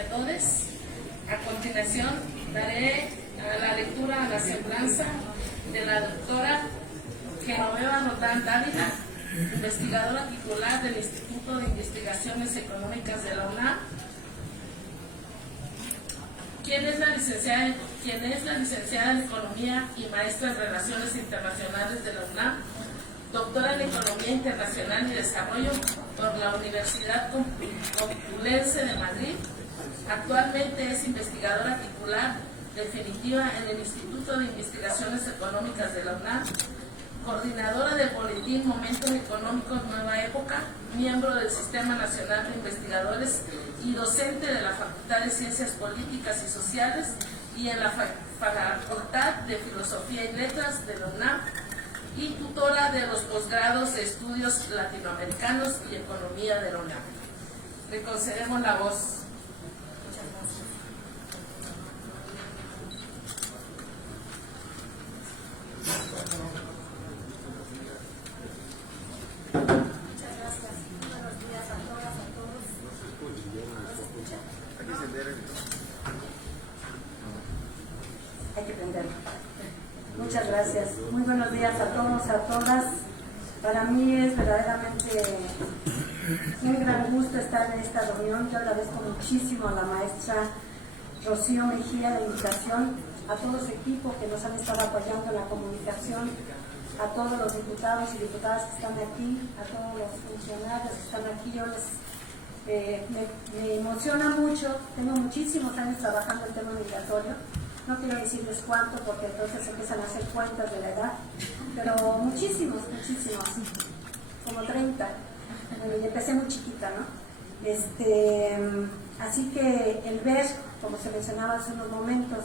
a todos. A continuación daré la lectura a la semblanza de la doctora Genoveva Roldán Dávila, investigadora titular del Instituto de Investigaciones Económicas de la UNAM, quien es la licenciada en Economía y maestra en Relaciones Internacionales de la UNAM, doctora en Economía Internacional y Desarrollo por la Universidad Complutense de Madrid. Actualmente es investigadora titular definitiva en el Instituto de Investigaciones Económicas de la UNAM, coordinadora del boletín Momentos Económicos Nueva Época, miembro del Sistema Nacional de Investigadores y docente de la Facultad de Ciencias Políticas y Sociales y en la Facultad de Filosofía y Letras de la UNAM, y tutora de los posgrados de Estudios Latinoamericanos y Economía de la UNAM. Le concedemos la voz. Muchas gracias. Buenos días a todas, a todos. ¿Se escucha? Hay que prenderlo. Muchas gracias. Muy buenos días a todos, a todas. Para mí es verdaderamente un gran gusto estar en esta reunión. Yo agradezco muchísimo a la maestra Rocío Mejía la invitación, a todo su equipo que nos han estado apoyando en la comunicación, a todos los diputados y diputadas que están aquí, a todos los funcionarios que están aquí. Yo me emociona mucho, tengo muchísimos años trabajando el tema migratorio. No quiero decirles cuánto porque entonces empiezan a hacer cuentas de la edad, pero muchísimos, como 30. Y empecé muy chiquita, ¿no? Así que el ver, como se mencionaba hace unos momentos,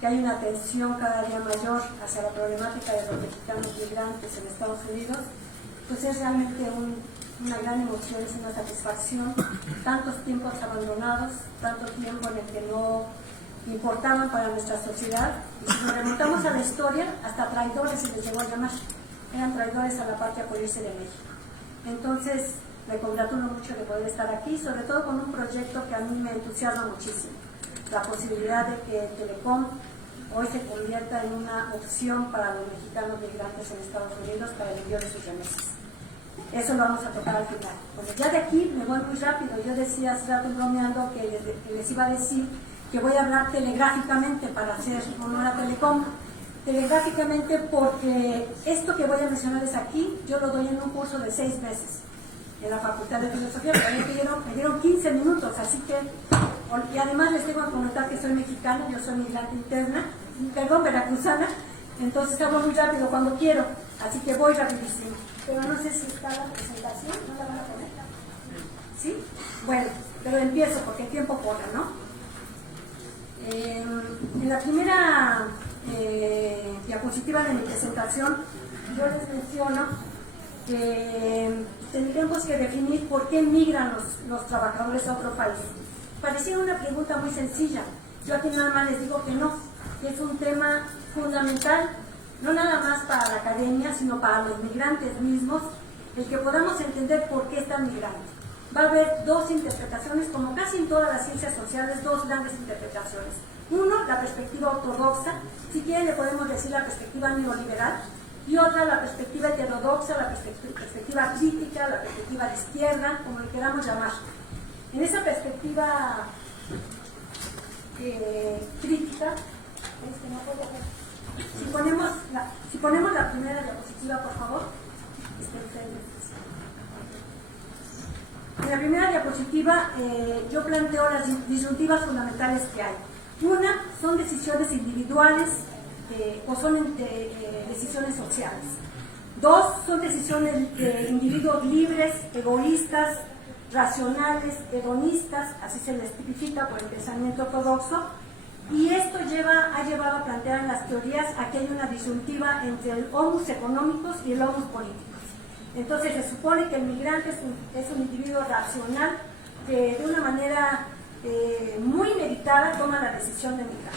que hay una atención cada día mayor hacia la problemática de los mexicanos migrantes en Estados Unidos, pues es realmente una gran emoción, es una satisfacción. Tantos tiempos abandonados, tanto tiempo en el que no importaban para nuestra sociedad, y si nos remontamos a la historia, hasta traidores se les llegó a llamar, eran traidores a la patria por irse de México. Entonces me congratulo mucho de poder estar aquí, sobre todo con un proyecto que a mí me entusiasma muchísimo, la posibilidad de que Telecom hoy se convierta en una opción para los mexicanos migrantes en Estados Unidos para el envío de sus remesas. Eso lo vamos a tocar al final. Bueno, ya de aquí me voy muy rápido. Yo decía hace rato bromeando que les iba a decir que voy a hablar telegráficamente para hacer honor a Telecom. Telegráficamente porque esto que voy a mencionarles aquí, yo lo doy en un curso de 6 meses en la Facultad de Filosofía, pero me dieron 15 minutos, así que, y además les tengo que comentar que soy mexicana, yo soy migrante interna, veracruzana, entonces hablo muy rápido cuando quiero, así que voy rapidísimo. Pero no sé si está la presentación, ¿no la van a poner? ¿Sí? Bueno, pero empiezo porque el tiempo corre, ¿no? En la primera diapositiva de mi presentación, yo les menciono que tendríamos que definir por qué migran los trabajadores a otro país. Parecía una pregunta muy sencilla. Yo aquí nada más les digo que no, que es un tema fundamental, no nada más para la academia, sino para los migrantes mismos, el que podamos entender por qué están migrando. Va a haber dos interpretaciones, como casi en todas las ciencias sociales, dos grandes interpretaciones. Uno, la perspectiva ortodoxa, si quieren le podemos decir la perspectiva neoliberal, y otra, la perspectiva heterodoxa, la perspectiva crítica, la perspectiva de izquierda, como le queramos llamar. En esa perspectiva crítica, si ponemos la primera diapositiva, por favor. En la primera diapositiva yo planteo las disyuntivas fundamentales que hay. Una, son decisiones individuales o son decisiones sociales. Dos, son decisiones de individuos libres, egoístas, racionales, hedonistas, así se les tipifica por el pensamiento ortodoxo, y esto ha llevado a plantear en las teorías a que hay una disyuntiva entre el homus económicos y el homus políticos. Entonces se supone que el migrante es un individuo racional que de una manera muy meditada toma la decisión de migrar.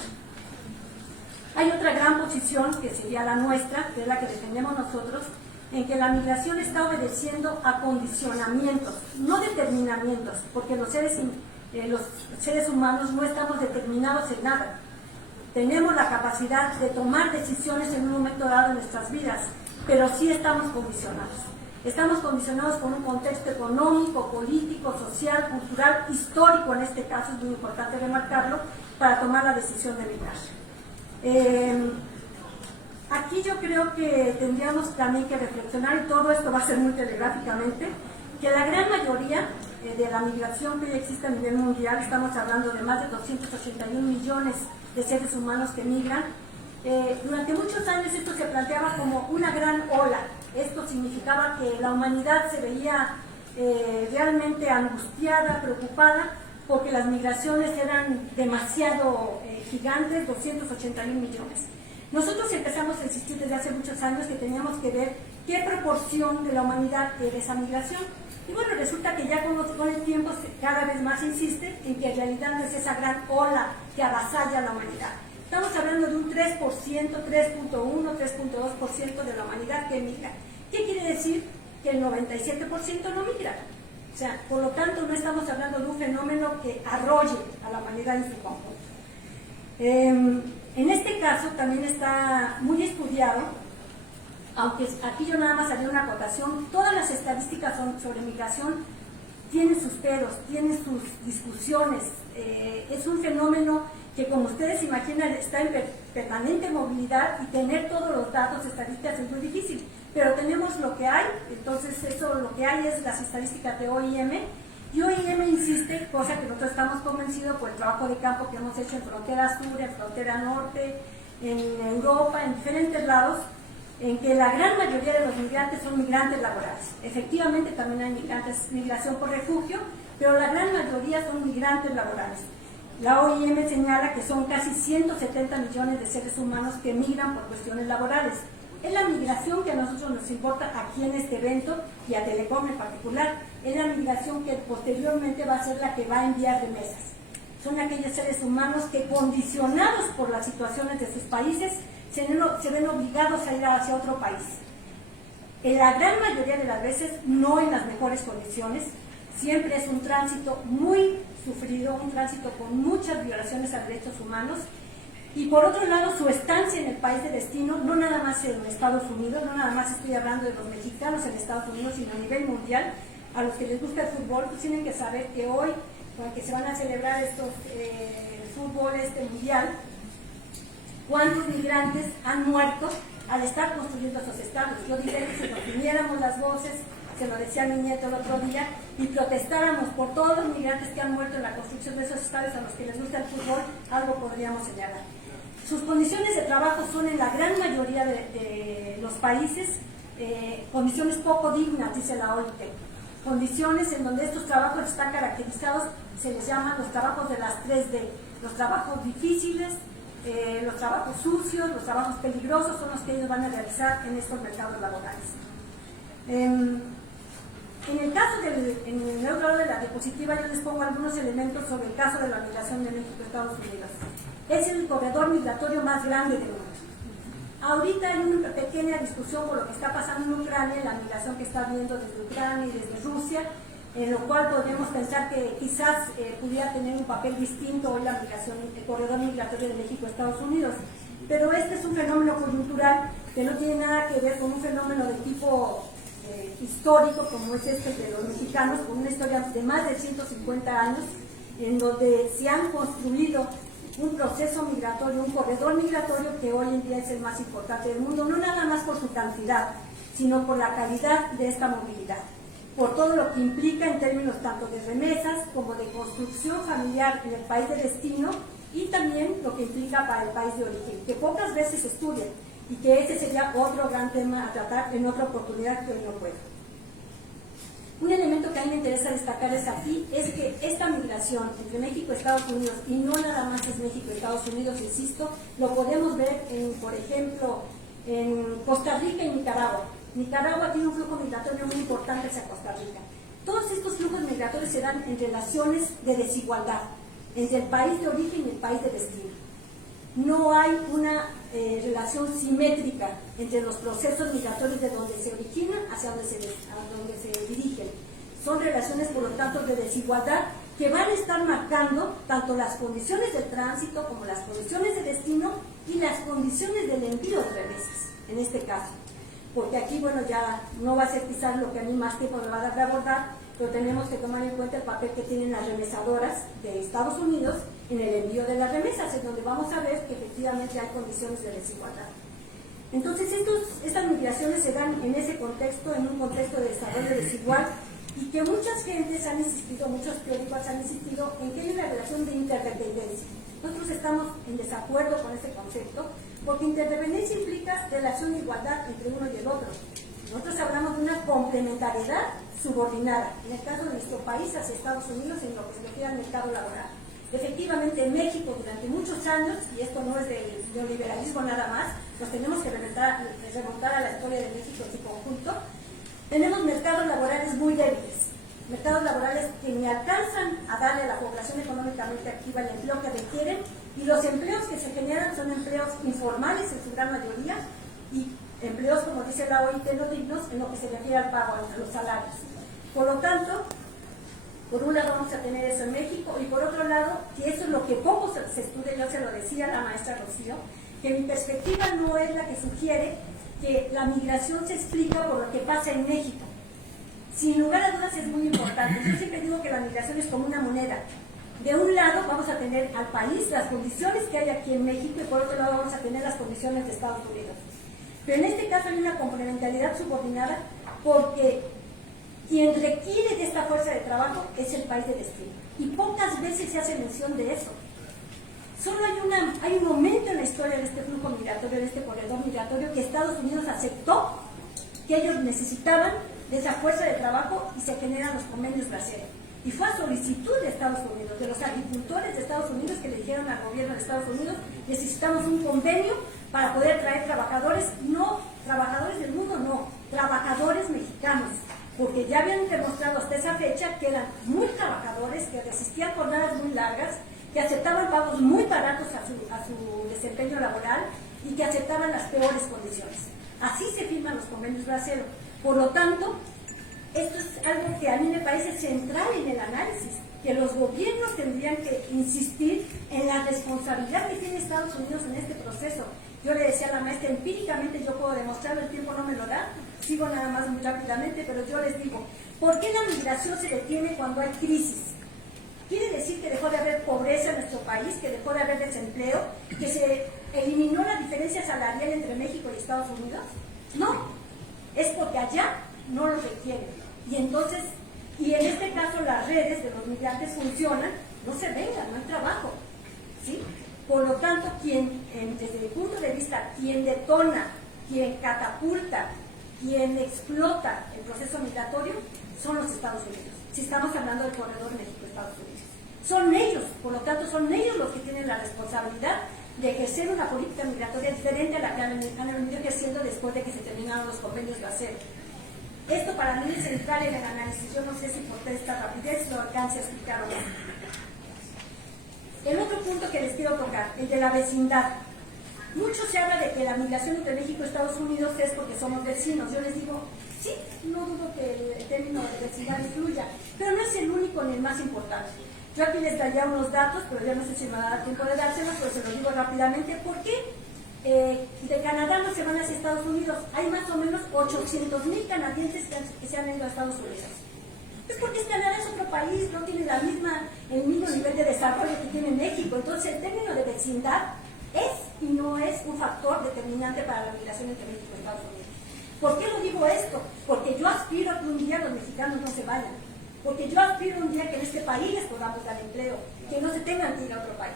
Hay otra gran posición que sería la nuestra, que es la que defendemos nosotros, en que la migración está obedeciendo a condicionamientos, no determinamientos, porque los seres los seres humanos no estamos determinados en nada. Tenemos la capacidad de tomar decisiones en un momento dado en nuestras vidas, pero sí estamos condicionados. Estamos condicionados por un contexto económico, político, social, cultural, histórico, en este caso es muy importante remarcarlo, para tomar la decisión de migrar. Aquí yo creo que tendríamos también que reflexionar, y todo esto va a ser muy telegráficamente, que la gran mayoría de la migración que hoy existe a nivel mundial, estamos hablando de más de 281 millones de seres humanos que migran. Durante muchos años esto se planteaba como una gran ola. Esto significaba que la humanidad se veía realmente angustiada, preocupada, porque las migraciones eran demasiado gigantes, 281 millones. Nosotros empezamos a insistir desde hace muchos años que teníamos que ver qué proporción de la humanidad era esa migración. Y bueno, resulta que ya con el tiempo cada vez más insiste en que en realidad no es esa gran ola que avasalla a la humanidad. Estamos hablando de un 3%, 3.1, 3.2% de la humanidad que migra. ¿Qué quiere decir? Que el 97% no migra. O sea, por lo tanto, no estamos hablando de un fenómeno que arrolle a la humanidad en su conjunto. En este caso también está muy estudiado, aunque aquí yo nada más haría una acotación, todas las estadísticas sobre migración tienen sus peros, tienen sus discusiones. Es un fenómeno que, como ustedes imaginan, está en permanente movilidad, y tener todos los datos estadísticos es muy difícil, pero tenemos lo que hay. Entonces eso, lo que hay es las estadísticas de OIM, y OIM insiste, cosa que nosotros estamos convencidos por el trabajo de campo que hemos hecho en frontera sur, en frontera norte, en Europa, en diferentes lados, en que la gran mayoría de los migrantes son migrantes laborales. Efectivamente también hay migración por refugio, pero la gran mayoría son migrantes laborales. La OIM señala que son casi 170 millones de seres humanos que migran por cuestiones laborales. Es la migración que a nosotros nos importa aquí en este evento, y a Telecom en particular. Es la migración que posteriormente va a ser la que va a enviar remesas. Son aquellos seres humanos que, condicionados por las situaciones de sus países, se ven obligados a ir hacia otro país. En la gran mayoría de las veces no en las mejores condiciones. Siempre es un tránsito muy sufrido, un tránsito con muchas violaciones a derechos humanos. Y por otro lado, su estancia en el país de destino, no nada más en Estados Unidos, no nada más estoy hablando de los mexicanos en Estados Unidos, sino a nivel mundial. A los que les gusta el fútbol, pues tienen que saber que hoy, con que se van a celebrar estos fútbol mundial, ¿cuántos migrantes han muerto al estar construyendo esos estadios? Yo diría que si nos uniéramos las voces, se lo decía mi nieto el otro día, y protestáramos por todos los migrantes que han muerto en la construcción de esos estadios a los que les gusta el fútbol, algo podríamos señalar. Sus condiciones de trabajo son, en la gran mayoría de los países, condiciones poco dignas, dice la OIT. Condiciones en donde estos trabajos están caracterizados, se les llaman los trabajos de las 3D. Los trabajos difíciles, los trabajos sucios, los trabajos peligrosos son los que ellos van a realizar en estos mercados laborales. En el otro lado de la diapositiva yo les pongo algunos elementos sobre el caso de la migración de México a Estados Unidos. Es el corredor migratorio más grande del mundo. Ahorita hay una pequeña discusión por lo que está pasando en Ucrania, la migración que está habiendo desde Ucrania y desde Rusia, en lo cual podríamos pensar que quizás pudiera tener un papel distinto hoy la migración, el corredor migratorio de México a Estados Unidos. Pero este es un fenómeno coyuntural que no tiene nada que ver con un fenómeno de tipo histórico como es este de los mexicanos, con una historia de más de 150 años, en donde se han construido un proceso migratorio, un corredor migratorio que hoy en día es el más importante del mundo, no nada más por su cantidad, sino por la calidad de esta movilidad, por todo lo que implica en términos tanto de remesas como de construcción familiar en el país de destino, y también lo que implica para el país de origen, que pocas veces se estudia, y que ese sería otro gran tema a tratar en otra oportunidad que hoy no puedo. Un elemento que a mí me interesa destacar aquí es que esta migración entre México y Estados Unidos, y no nada más es México y Estados Unidos, insisto, lo podemos ver por ejemplo, en Costa Rica y Nicaragua. Nicaragua tiene un flujo migratorio muy importante hacia Costa Rica. Todos estos flujos migratorios se dan en relaciones de desigualdad entre el país de origen y el país de destino. No hay una relación simétrica entre los procesos migratorios de donde se originan hacia donde se dirigen. Son relaciones, por lo tanto, de desigualdad que van a estar marcando tanto las condiciones de tránsito como las condiciones de destino y las condiciones del envío de remesas, en este caso. Porque aquí, bueno, ya no va a ser quizás lo que a mí más tiempo me va a dar de abordar, pero tenemos que tomar en cuenta el papel que tienen las remesadoras de Estados Unidos en el envío de las remesas, en donde vamos a ver que efectivamente hay condiciones de desigualdad. Entonces, estas migraciones se dan en ese contexto, en un contexto de desarrollo desigual, y que muchas gentes han insistido, muchos teóricos han insistido en que hay una relación de interdependencia. Nosotros estamos en desacuerdo con ese concepto, porque interdependencia implica relación de igualdad entre uno y el otro. Nosotros hablamos de una complementariedad subordinada, en el caso de nuestro país hacia Estados Unidos en lo que se refiere al mercado laboral. Efectivamente, en México durante muchos años, y esto no es del neoliberalismo nada más, nos tenemos que remontar a la historia de México en su conjunto, tenemos mercados laborales muy débiles, mercados laborales que ni alcanzan a darle a la población económicamente activa el empleo que requieren, y los empleos que se generan son empleos informales en su gran mayoría, y empleos, como dice la OIT, no dignos en lo que se refiere al pago, a los salarios. Por lo tanto, por un lado vamos a tener eso en México, y por otro lado, que eso es lo que poco se estudia, yo se lo decía a la maestra Rocío, que mi perspectiva no es la que sugiere que la migración se explica por lo que pasa en México. Sin lugar a dudas es muy importante. Yo siempre digo que la migración es como una moneda. De un lado vamos a tener al país, las condiciones que hay aquí en México, y por otro lado vamos a tener las condiciones de Estados Unidos. Pero en este caso hay una complementariedad subordinada, porque quien requiere de esta fuerza de trabajo es el país de destino. Y pocas veces se hace mención de eso. Solo hay un momento en la historia de este flujo migratorio, de este corredor migratorio, que Estados Unidos aceptó que ellos necesitaban de esa fuerza de trabajo y se generan los convenios bracero. Y fue a solicitud de Estados Unidos, de los agricultores de Estados Unidos, que le dijeron al gobierno de Estados Unidos: necesitamos un convenio para poder traer trabajadores, no trabajadores del mundo, no, trabajadores mexicanos, porque ya habían demostrado hasta esa fecha que eran muy trabajadores, que resistían jornadas muy largas, que aceptaban pagos muy baratos a su desempeño laboral y que aceptaban las peores condiciones. Así se firman los convenios bracero. Por lo tanto, esto es algo que a mí me parece central en el análisis, que los gobiernos tendrían que insistir en la responsabilidad que tiene Estados Unidos en este proceso. Yo le decía a la maestra, empíricamente yo puedo demostrarlo, el tiempo no me lo da, sigo nada más muy rápidamente, pero yo les digo, ¿por qué la migración se detiene cuando hay crisis? ¿Quiere decir que dejó de haber pobreza en nuestro país, que dejó de haber desempleo, que se eliminó la diferencia salarial entre México y Estados Unidos? No, es porque allá no lo requieren. Y entonces, y en este caso las redes de los migrantes funcionan, no se vengan, no hay trabajo, ¿sí? Por lo tanto, desde mi punto de vista, quien detona, quien catapulta, quien explota el proceso migratorio son los Estados Unidos. Si estamos hablando del corredor México-Estados Unidos, son ellos, por lo tanto son ellos los que tienen la responsabilidad de ejercer una política migratoria diferente a la que han venido ejerciendo después de que se terminaron los convenios de acero. Esto para mí es central en el análisis. Yo no sé si por esta rapidez lo alcance a explicar o no. El otro punto que les quiero tocar, el de la vecindad. Mucho se habla de que la migración entre México y Estados Unidos es porque somos vecinos. Yo les digo, sí, no dudo que el término de vecindad influya, pero no es el único ni el más importante. Yo aquí les daría unos datos, pero ya no sé si me va a dar tiempo de dárselos, pero se los digo rápidamente. ¿Por qué de Canadá no se van hacia Estados Unidos? Hay más o menos 800,000 canadienses que se han ido a Estados Unidos. Es porque Canadá es otro país, no tiene el mismo nivel de desarrollo que tiene México. Entonces el término de vecindad es y no es un factor determinante para la migración entre México y Estados Unidos. ¿Por qué lo digo esto? Porque yo aspiro a que un día los mexicanos no se vayan. Porque yo aspiro un día que en este país les podamos dar empleo, que no se tengan que ir a otro país.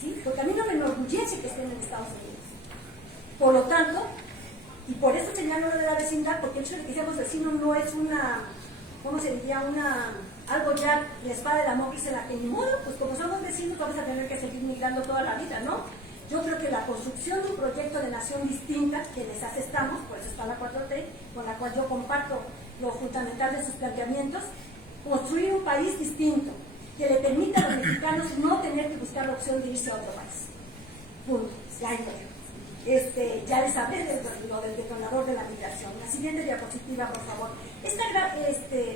¿Sí? Porque a mí no me enorgullece que estén en Estados Unidos. Por lo tanto, y por eso señalo lo de la vecindad, porque el hecho de que seamos vecinos no es ¿cómo se diría? Algo ya, la espada de Damocles en la que ni modo, pues como somos vecinos vamos a tener que seguir migrando toda la vida, ¿no? Yo creo que la construcción de un proyecto de nación distinta, que les asestamos, por eso está la 4T, con la cual yo comparto lo fundamental de sus planteamientos, construir un país distinto, que le permita a los mexicanos no tener que buscar la opción de irse a otro país. Punto. Ya hay Ya les hablé de lo del detonador de la migración. La siguiente diapositiva, por favor.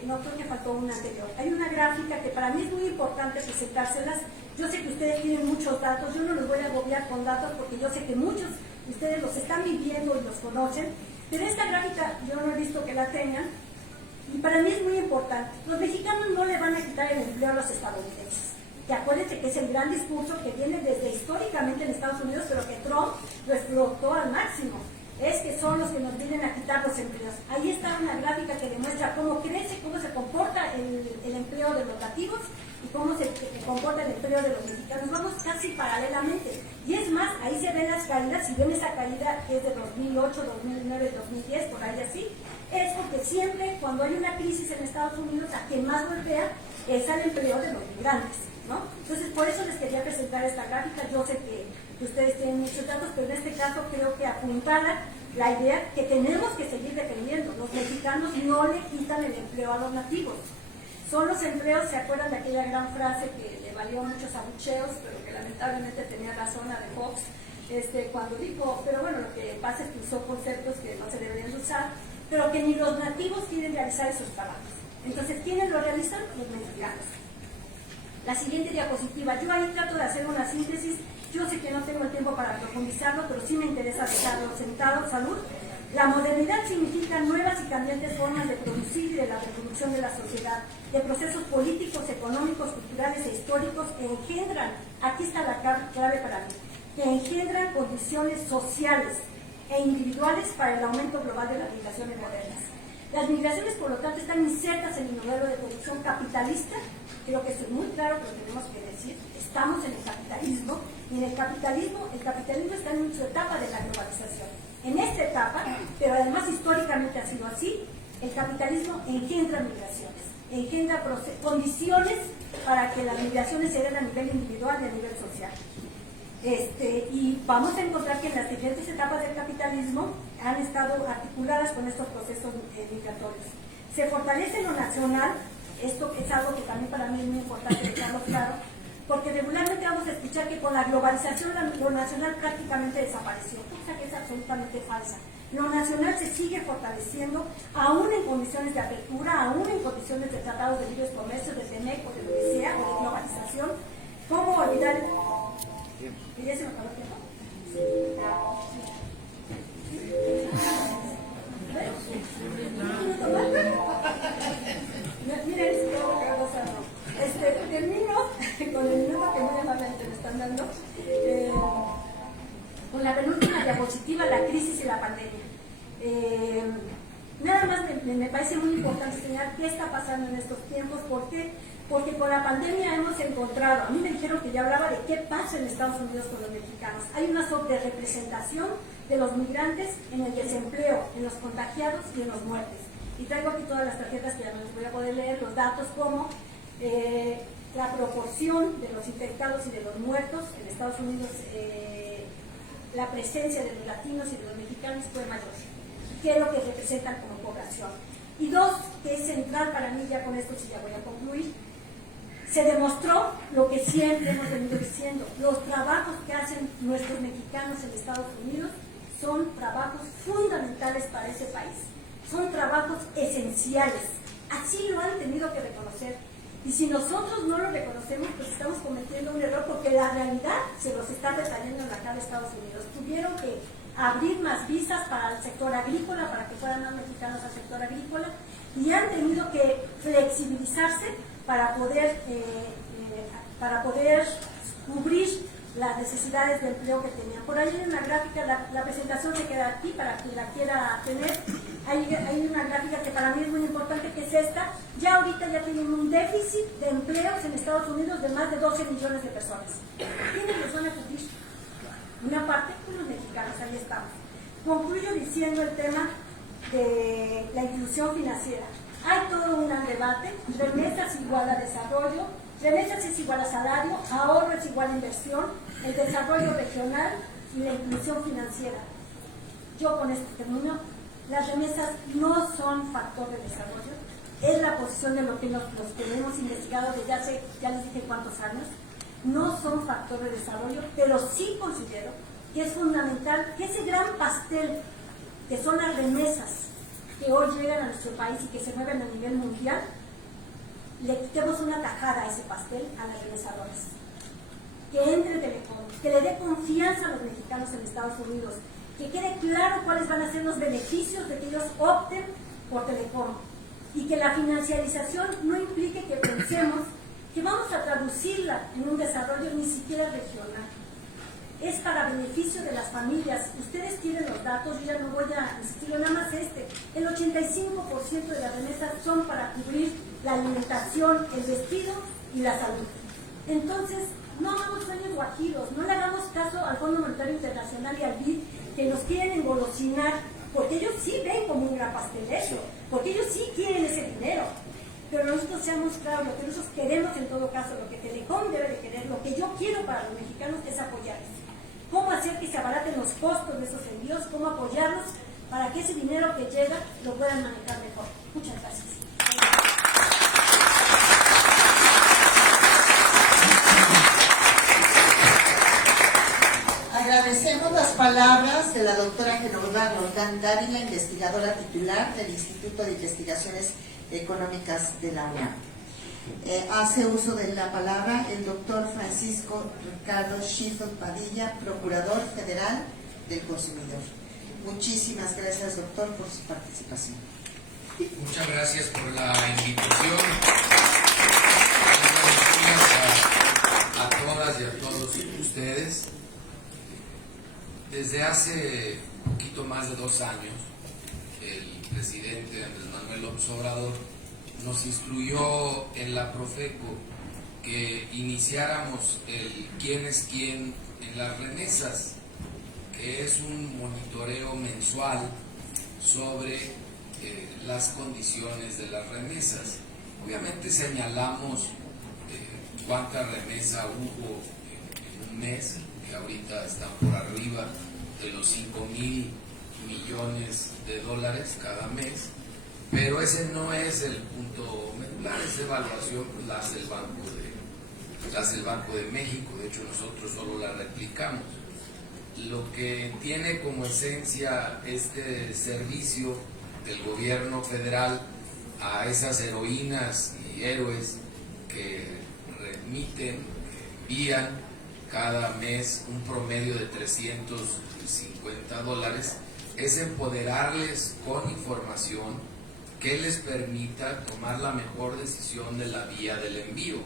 No, creo que faltó una anterior. Hay una gráfica que para mí es muy importante presentárselas. Yo sé que ustedes tienen muchos datos, yo no los voy a agobiar con datos porque yo sé que muchos de ustedes los están viviendo y los conocen, pero esta gráfica yo no he visto que la tengan y para mí es muy importante. Los mexicanos no le van a quitar el empleo a los estadounidenses. Que acuérdense que es el gran discurso que viene desde históricamente en Estados Unidos, pero que Trump lo explotó al máximo. Es que son los que nos vienen a quitar los empleos. Ahí está una gráfica que demuestra cómo crece, cómo se comporta el empleo de los nativos y cómo se comporta el empleo de los mexicanos. Vamos casi paralelamente. Y es más, ahí se ven las caídas. Si ven esa caída que es de 2008, 2009, 2010, por ahí así, es porque siempre cuando hay una crisis en Estados Unidos, a quien más golpea es al empleo de los migrantes, ¿no? Entonces, por eso les quería presentar esta gráfica. Yo sé que ustedes tienen muchos datos, pero en este caso creo que apuntala la idea que tenemos que seguir defendiendo. Los mexicanos no le quitan el empleo a los nativos. Son los empleos, ¿se acuerdan de aquella gran frase que le valió muchos abucheos, pero que lamentablemente tenía razón a de Fox, cuando dijo, pero bueno, lo que pasa es que usó conceptos que no se deberían usar, pero que ni los nativos quieren realizar esos trabajos. Entonces, ¿quiénes lo realizan? Los mexicanos. La siguiente diapositiva, yo ahí trato de hacer una síntesis. Yo sé que no tengo el tiempo para profundizarlo, pero sí me interesa dejarlo sentado. Salud. La modernidad significa nuevas y cambiantes formas de producir y de la reproducción de la sociedad, de procesos políticos, económicos, culturales e históricos que engendran, aquí está la clave para mí, que engendran condiciones sociales e individuales para el aumento global de las migraciones modernas. Las migraciones, por lo tanto, están insertas en el modelo de producción capitalista. Creo que eso es muy claro, pero tenemos que decir, estamos en el capitalismo, y en el capitalismo está en su etapa de la globalización. En esta etapa, pero además históricamente ha sido así, el capitalismo engendra migraciones, engendra condiciones para que las migraciones se den a nivel individual y a nivel social. Y vamos a encontrar que en las diferentes etapas del capitalismo han estado articuladas con estos procesos migratorios. Se fortalece lo nacional. Esto es algo que también para mí es muy importante dejarlo claro, porque regularmente vamos a escuchar que con la globalización lo nacional prácticamente desapareció, cosa que es absolutamente falsa. Lo nacional se sigue fortaleciendo, aún en condiciones de apertura, aún en condiciones de tratados de libre comercio, de TEMEC o de lo que sea, o de globalización. ¿Cómo olvidar? ¿Y ya se me acabó el tiempo? Miren, termino con el minuto que muy amablemente me están dando, con la penúltima diapositiva, la crisis y la pandemia. Nada más me parece muy importante señalar qué está pasando en estos tiempos. ¿Por qué? Porque con la pandemia hemos encontrado, a mí me dijeron que ya hablaba de qué pasa en Estados Unidos con los mexicanos. Hay una sobrerepresentación de los migrantes en el desempleo, en los contagiados y en los muertos. Y traigo aquí todas las tarjetas que ya no les voy a poder leer, los datos como la proporción de los infectados y de los muertos en Estados Unidos, la presencia de los latinos y de los mexicanos fue mayor. ¿Qué es lo que representan como población? Y dos, que es central para mí, ya con esto sí ya voy a concluir, se demostró lo que siempre hemos venido diciendo, los trabajos que hacen nuestros mexicanos en Estados Unidos son trabajos fundamentales para ese país, son trabajos esenciales, así lo han tenido que reconocer. Y si nosotros no lo reconocemos, pues estamos cometiendo un error, porque la realidad se los está detallando en la cara de Estados Unidos. Tuvieron que abrir más visas para el sector agrícola, para que fueran más mexicanos al sector agrícola, y han tenido que flexibilizarse para poder cubrir las necesidades de empleo que tenían. Por ahí hay una gráfica, la presentación se queda aquí para quien la quiera tener. Hay una gráfica que para mí es muy importante, que es esta. Ya ahorita ya tienen un déficit de empleos en Estados Unidos de más de 12 millones de personas. ¿Quiénes los van a cubrir? Una parte, los mexicanos, ahí estamos. Concluyo diciendo el tema de la inclusión financiera. Hay todo un gran debate. Remesas igual a desarrollo, remesas es igual a salario, ahorro es igual a inversión, el desarrollo regional y la inclusión financiera. Yo con esto termino. Las remesas no son factor de desarrollo, es la posición de los que hemos investigado desde hace, ya les dije cuántos años. No son factor de desarrollo, pero sí considero que es fundamental que ese gran pastel que son las remesas que hoy llegan a nuestro país y que se mueven a nivel mundial, le quitemos una tajada a ese pastel a las remesadoras. Que entre Telecom, que le dé confianza a los mexicanos en Estados Unidos, que quede claro cuáles van a ser los beneficios de que ellos opten por Telecom y que la financiarización no implique que pensemos que vamos a traducirla en un desarrollo ni siquiera regional. Es para beneficio de las familias. Ustedes tienen los datos, yo ya no voy a insistir, nada más el 85% de las remesas son para cubrir la alimentación, el vestido y la salud. Entonces, no hagamos sueños guajiros, no le hagamos caso al Fondo Monetario Internacional y al BID que nos quieren engolosinar, porque ellos sí ven como un gran pastel eso, porque ellos sí quieren ese dinero. Pero nosotros seamos claros, lo que nosotros queremos en todo caso, lo que Telecom debe de querer, lo que yo quiero para los mexicanos es apoyarles. Cómo hacer que se abaraten los costos de esos envíos, cómo apoyarlos para que ese dinero que llega lo puedan manejar mejor. Muchas gracias. Agradecemos las palabras de la doctora Genoveva Roldán Dávila, investigadora titular del Instituto de Investigaciones Económicas de la UNAM. Hace uso de la palabra el doctor Francisco Ricardo Schiffel Padilla, Procurador Federal del Consumidor. Muchísimas gracias, doctor, por su participación. Muchas gracias por la invitación. A todas y a todos ustedes. Desde hace poquito más de 2 años, el presidente Andrés Manuel López Obrador nos instruyó en la Profeco que iniciáramos el quién es quién en las remesas, que es un monitoreo mensual sobre las condiciones de las remesas. Obviamente señalamos cuánta remesa hubo en un mes, que ahorita están por arriba de los 5,000 millones de dólares cada mes, pero ese no es el punto medular. Esa evaluación pues, la hace el Banco de México. De hecho, nosotros solo la replicamos. Lo que tiene como esencia este servicio del gobierno federal a esas heroínas y héroes que remiten, que envían cada mes un promedio de $350, es empoderarles con información que les permita tomar la mejor decisión de la vía del envío,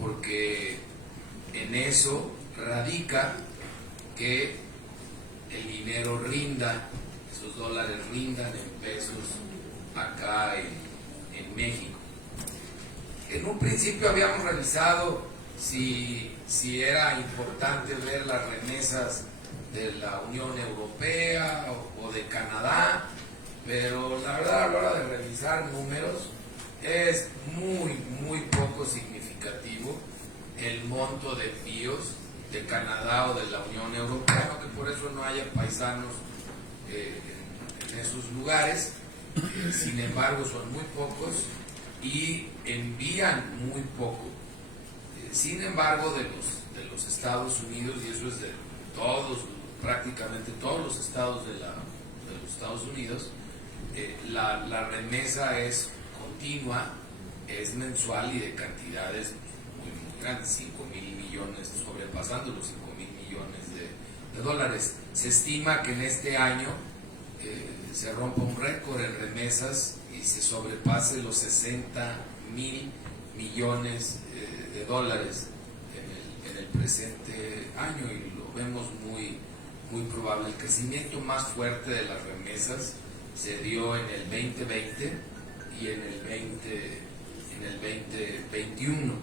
porque en eso radica que el dinero rinda, esos dólares rindan en pesos acá en México. En un principio habíamos revisado si era importante ver las remesas de la Unión Europea o de Canadá, pero la verdad a la hora de revisar números es muy poco significativo el monto de envíos de Canadá o de la Unión Europea, no que por eso no haya paisanos en esos lugares. Sin embargo son muy pocos y envían muy poco. Sin embargo, de los Estados Unidos, y eso es de prácticamente todos los estados de los Estados Unidos, la remesa es continua, es mensual y de cantidades muy grandes, 5,000 millones, sobrepasando los 5,000 millones de dólares. Se estima que en este año se rompa un récord en remesas y se sobrepase los 60,000 millones de dólares en el presente año, y lo vemos muy probable. El crecimiento más fuerte de las remesas se dio en el 2020 y en el 2021.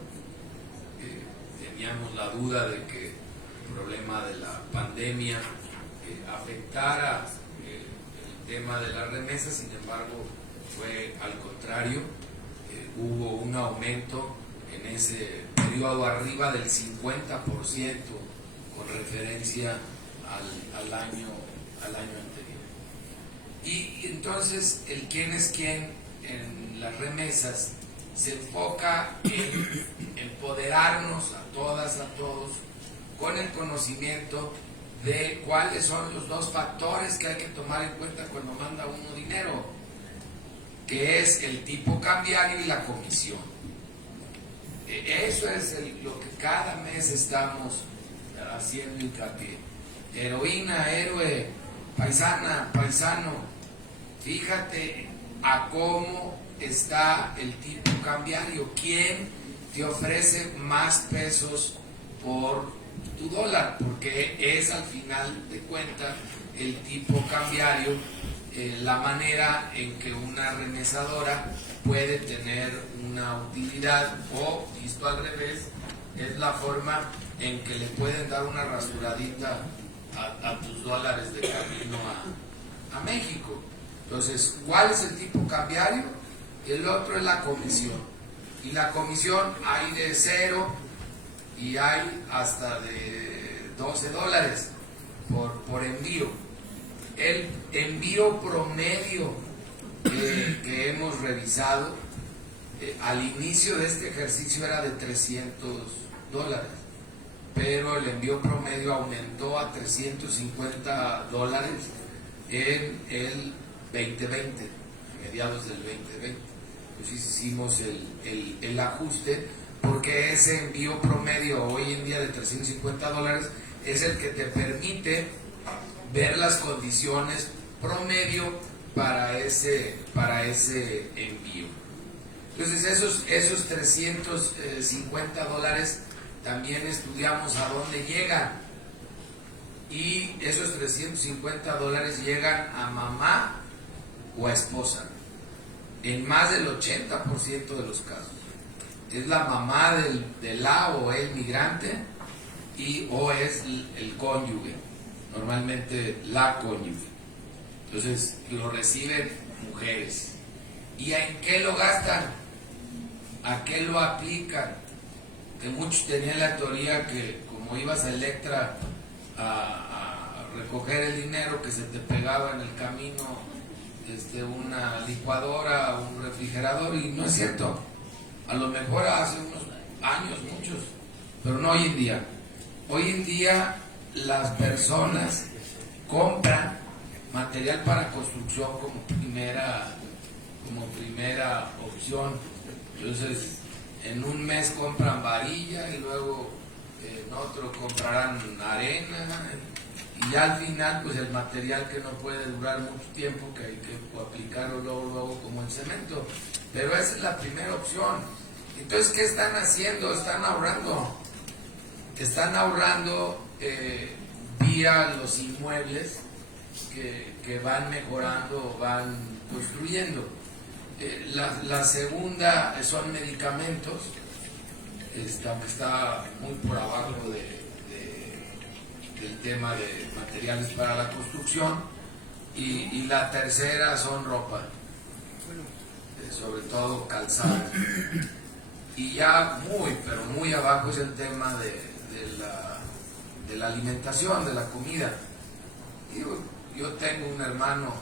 Teníamos la duda de que el problema de la pandemia afectara el tema de las remesas. Sin embargo, fue al contrario. Hubo un aumento en ese periodo arriba del 50% con referencia al año anterior. Y entonces el quién es quién en las remesas se enfoca en empoderarnos a todas, a todos, con el conocimiento de cuáles son los dos factores que hay que tomar en cuenta cuando manda uno dinero, que es el tipo cambiario y la comisión. Eso es lo que cada mes estamos haciendo hincapié. Heroína, héroe, paisana, paisano, fíjate a cómo está el tipo cambiario. ¿Quién te ofrece más pesos por tu dólar? Porque es al final de cuentas el tipo cambiario, la manera en que una remesadora puede tener una utilidad, o visto al revés, es la forma en que le pueden dar una rasuradita a tus dólares de camino a México. Entonces, ¿cuál es el tipo cambiario? El otro es la comisión. Y la comisión hay de 0 y hay hasta de $12 por envío. El envío promedio que hemos revisado al inicio de este ejercicio era de $300, pero el envío promedio aumentó a $350 en el 2020, mediados del 2020. Entonces hicimos el ajuste, porque ese envío promedio hoy en día de $350 es el que te permite ver las condiciones promedio para ese envío. Entonces esos $350 también estudiamos a dónde llegan, y esos $350 llegan a mamá o a esposa en más del 80% de los casos. Es la mamá del la o el migrante, o es el cónyuge, normalmente la cónyuge. Entonces lo reciben mujeres. ¿Y en qué lo gastan? ¿A qué lo aplican? Que muchos tenían la teoría que como ibas a Electra a recoger el dinero, que se te pegaba en el camino una licuadora, un refrigerador, y no es cierto. A lo mejor hace unos años, muchos, pero no hoy en día. Hoy en día las personas compran material para construcción como primera opción. Entonces, en un mes compran varilla, y luego en otro comprarán arena, y ya al final pues el material que no puede durar mucho tiempo, que hay que aplicarlo luego como el cemento. Pero esa es la primera opción. Entonces, ¿qué están haciendo? Están ahorrando. Están ahorrando vía los inmuebles que van mejorando, van construyendo. La segunda son medicamentos, que está muy por abajo del tema de materiales para la construcción, y la tercera son ropa, sobre todo calzado. Y ya pero muy abajo es el tema de la alimentación, de la comida. Yo tengo un hermano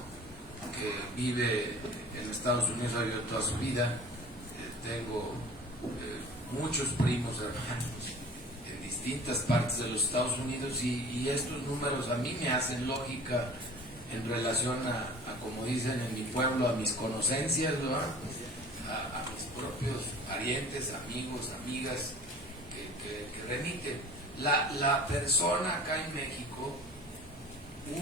que vive en Estados Unidos, ha vivido toda su vida. Tengo muchos primos hermanos en distintas partes de los Estados Unidos, y estos números a mí me hacen lógica en relación a como dicen en mi pueblo, a mis conocencias, ¿no? a mis propios parientes, amigos, amigas que remiten. La persona acá en México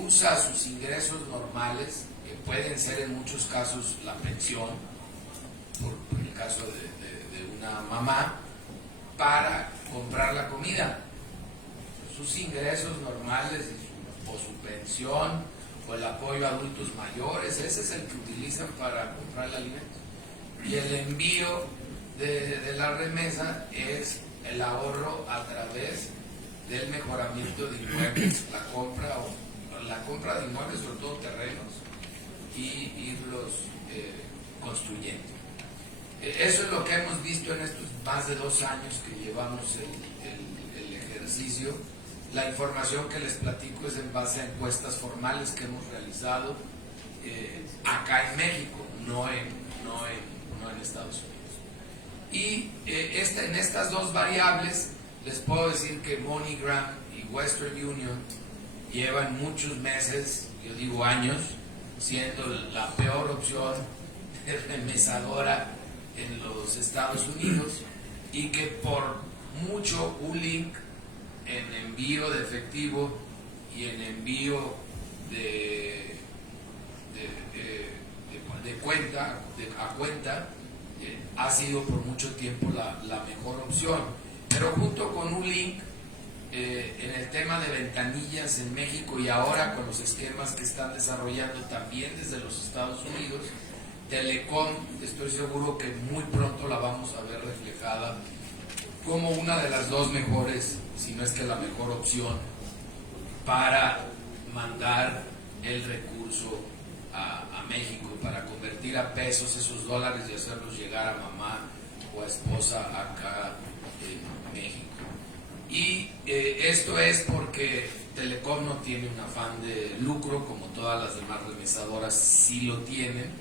usa sus ingresos normales, que pueden ser en muchos casos la pensión, por el caso de una mamá, para comprar la comida. Sus ingresos normales o su pensión o el apoyo a adultos mayores, ese es el que utilizan para comprar el alimento. Y el envío de la remesa es el ahorro a través del mejoramiento de inmuebles, la compra de inmuebles, sobre todo terrenos, y irlos construyendo. Eso es lo que hemos visto en estos más de 2 años que llevamos el ejercicio. La información que les platico es en base a encuestas formales que hemos realizado acá en México, no en Estados Unidos. Y en estas dos variables les puedo decir que MoneyGram y Western Union llevan muchos meses, yo digo años, siendo la peor opción remesadora en los Estados Unidos, y que por mucho Ulink en envío de efectivo y en envío de cuenta a cuenta ha sido por mucho tiempo la mejor opción. Pero junto con Ulink, en el tema de ventanillas en México, y ahora con los esquemas que están desarrollando también desde los Estados Unidos, Telecom, estoy seguro que muy pronto la vamos a ver reflejada como una de las dos mejores, si no es que la mejor opción para mandar el recurso a México, para convertir a pesos esos dólares y hacerlos llegar a mamá o a esposa acá en México. Y esto es porque Telecom no tiene un afán de lucro como todas las demás remesadoras sí lo tienen,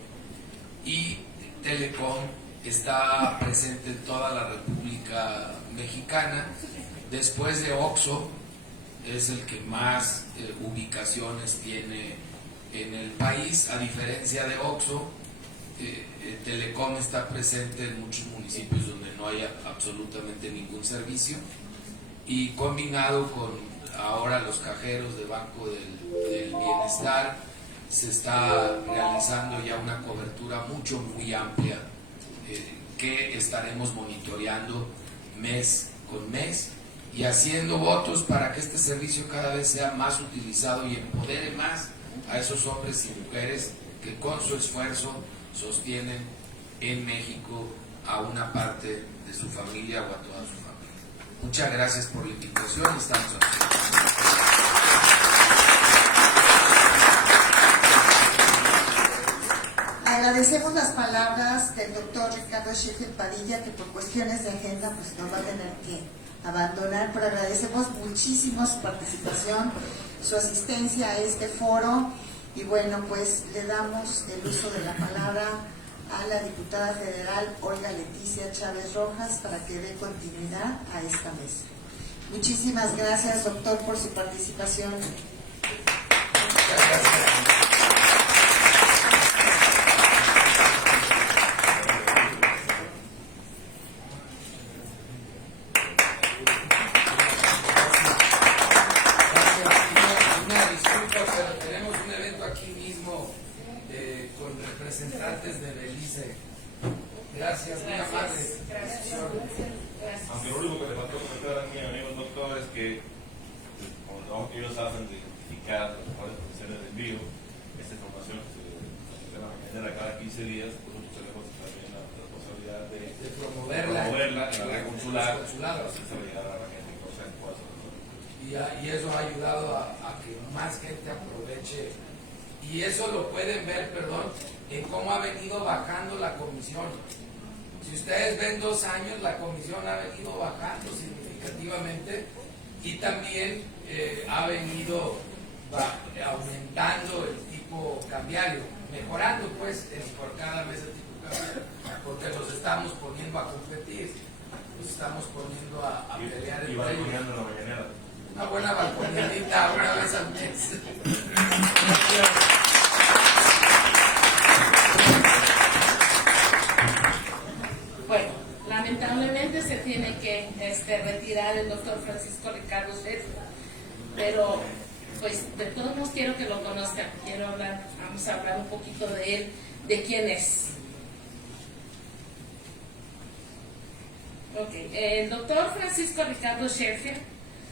y Telecom está presente en toda la República Mexicana. Después de OXXO es el que más ubicaciones tiene en el país. A diferencia de OXXO, Telecom está presente en muchos municipios donde no hay absolutamente ningún servicio, y combinado con ahora los cajeros de Banco del Bienestar, se está realizando ya una cobertura muy amplia que estaremos monitoreando mes con mes y haciendo votos para que este servicio cada vez sea más utilizado y empodere más a esos hombres y mujeres que con su esfuerzo sostienen en México a una parte de su familia o a toda su familia. Muchas gracias por la invitación. Estamos aquí. Agradecemos las palabras del doctor Ricardo Sheffield Padilla, que por cuestiones de agenda pues nos va a tener que abandonar, pero agradecemos muchísimo su participación, su asistencia a este foro, y bueno, pues le damos el uso de la palabra a la diputada federal Olga Leticia Chávez Rojas para que dé continuidad a esta mesa. Muchísimas gracias, doctor, por su participación. Muchas gracias. Representantes de Belice. Gracias, muy amable. Aunque lo único que le faltó comentar a mi amigo doctor es que, con el trabajo que ellos hacen de identificar las mejores condiciones de envío, esta información se genera cada 15 días, nosotros tenemos también la responsabilidad de promoverla en la red consular, para hacerse llegar a la gente, cosa en cual y eso ha ayudado a que más gente aproveche. Y eso lo pueden ver, en cómo ha venido bajando la comisión. Si ustedes ven 2 años, la comisión ha venido bajando significativamente, y también ha venido aumentando el tipo cambiario, mejorando pues por cada mes el tipo cambiario, porque los estamos poniendo a competir, los estamos poniendo a pelear y entre ellos. en la mañanera. Una buena balconeadita una vez al mes. Bueno, lamentablemente se tiene que retirar el doctor Francisco Ricardo Sheffield, pero pues de todos modos quiero que lo conozcan, vamos a hablar un poquito de él, de quién es. Okay. El doctor Francisco Ricardo Sheffield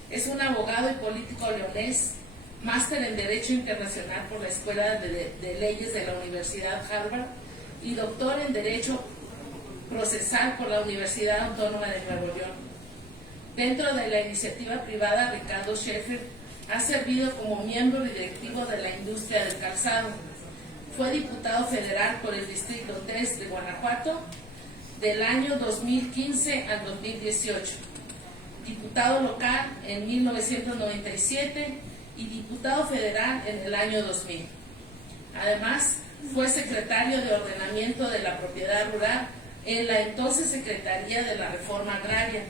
es un abogado y político leonés, máster en Derecho Internacional por la Escuela de Leyes de la Universidad Harvard y doctor en Derecho Procesal por la Universidad Autónoma de Nuevo León. Dentro de la iniciativa privada, Ricardo Sheffield ha servido como miembro directivo de la industria del calzado. Fue diputado federal por el Distrito 3 de Guanajuato del año 2015 al 2018. Diputado local en 1997 y diputado federal en el año 2000. Además, fue secretario de Ordenamiento de la Propiedad Rural en la entonces Secretaría de la Reforma Agraria,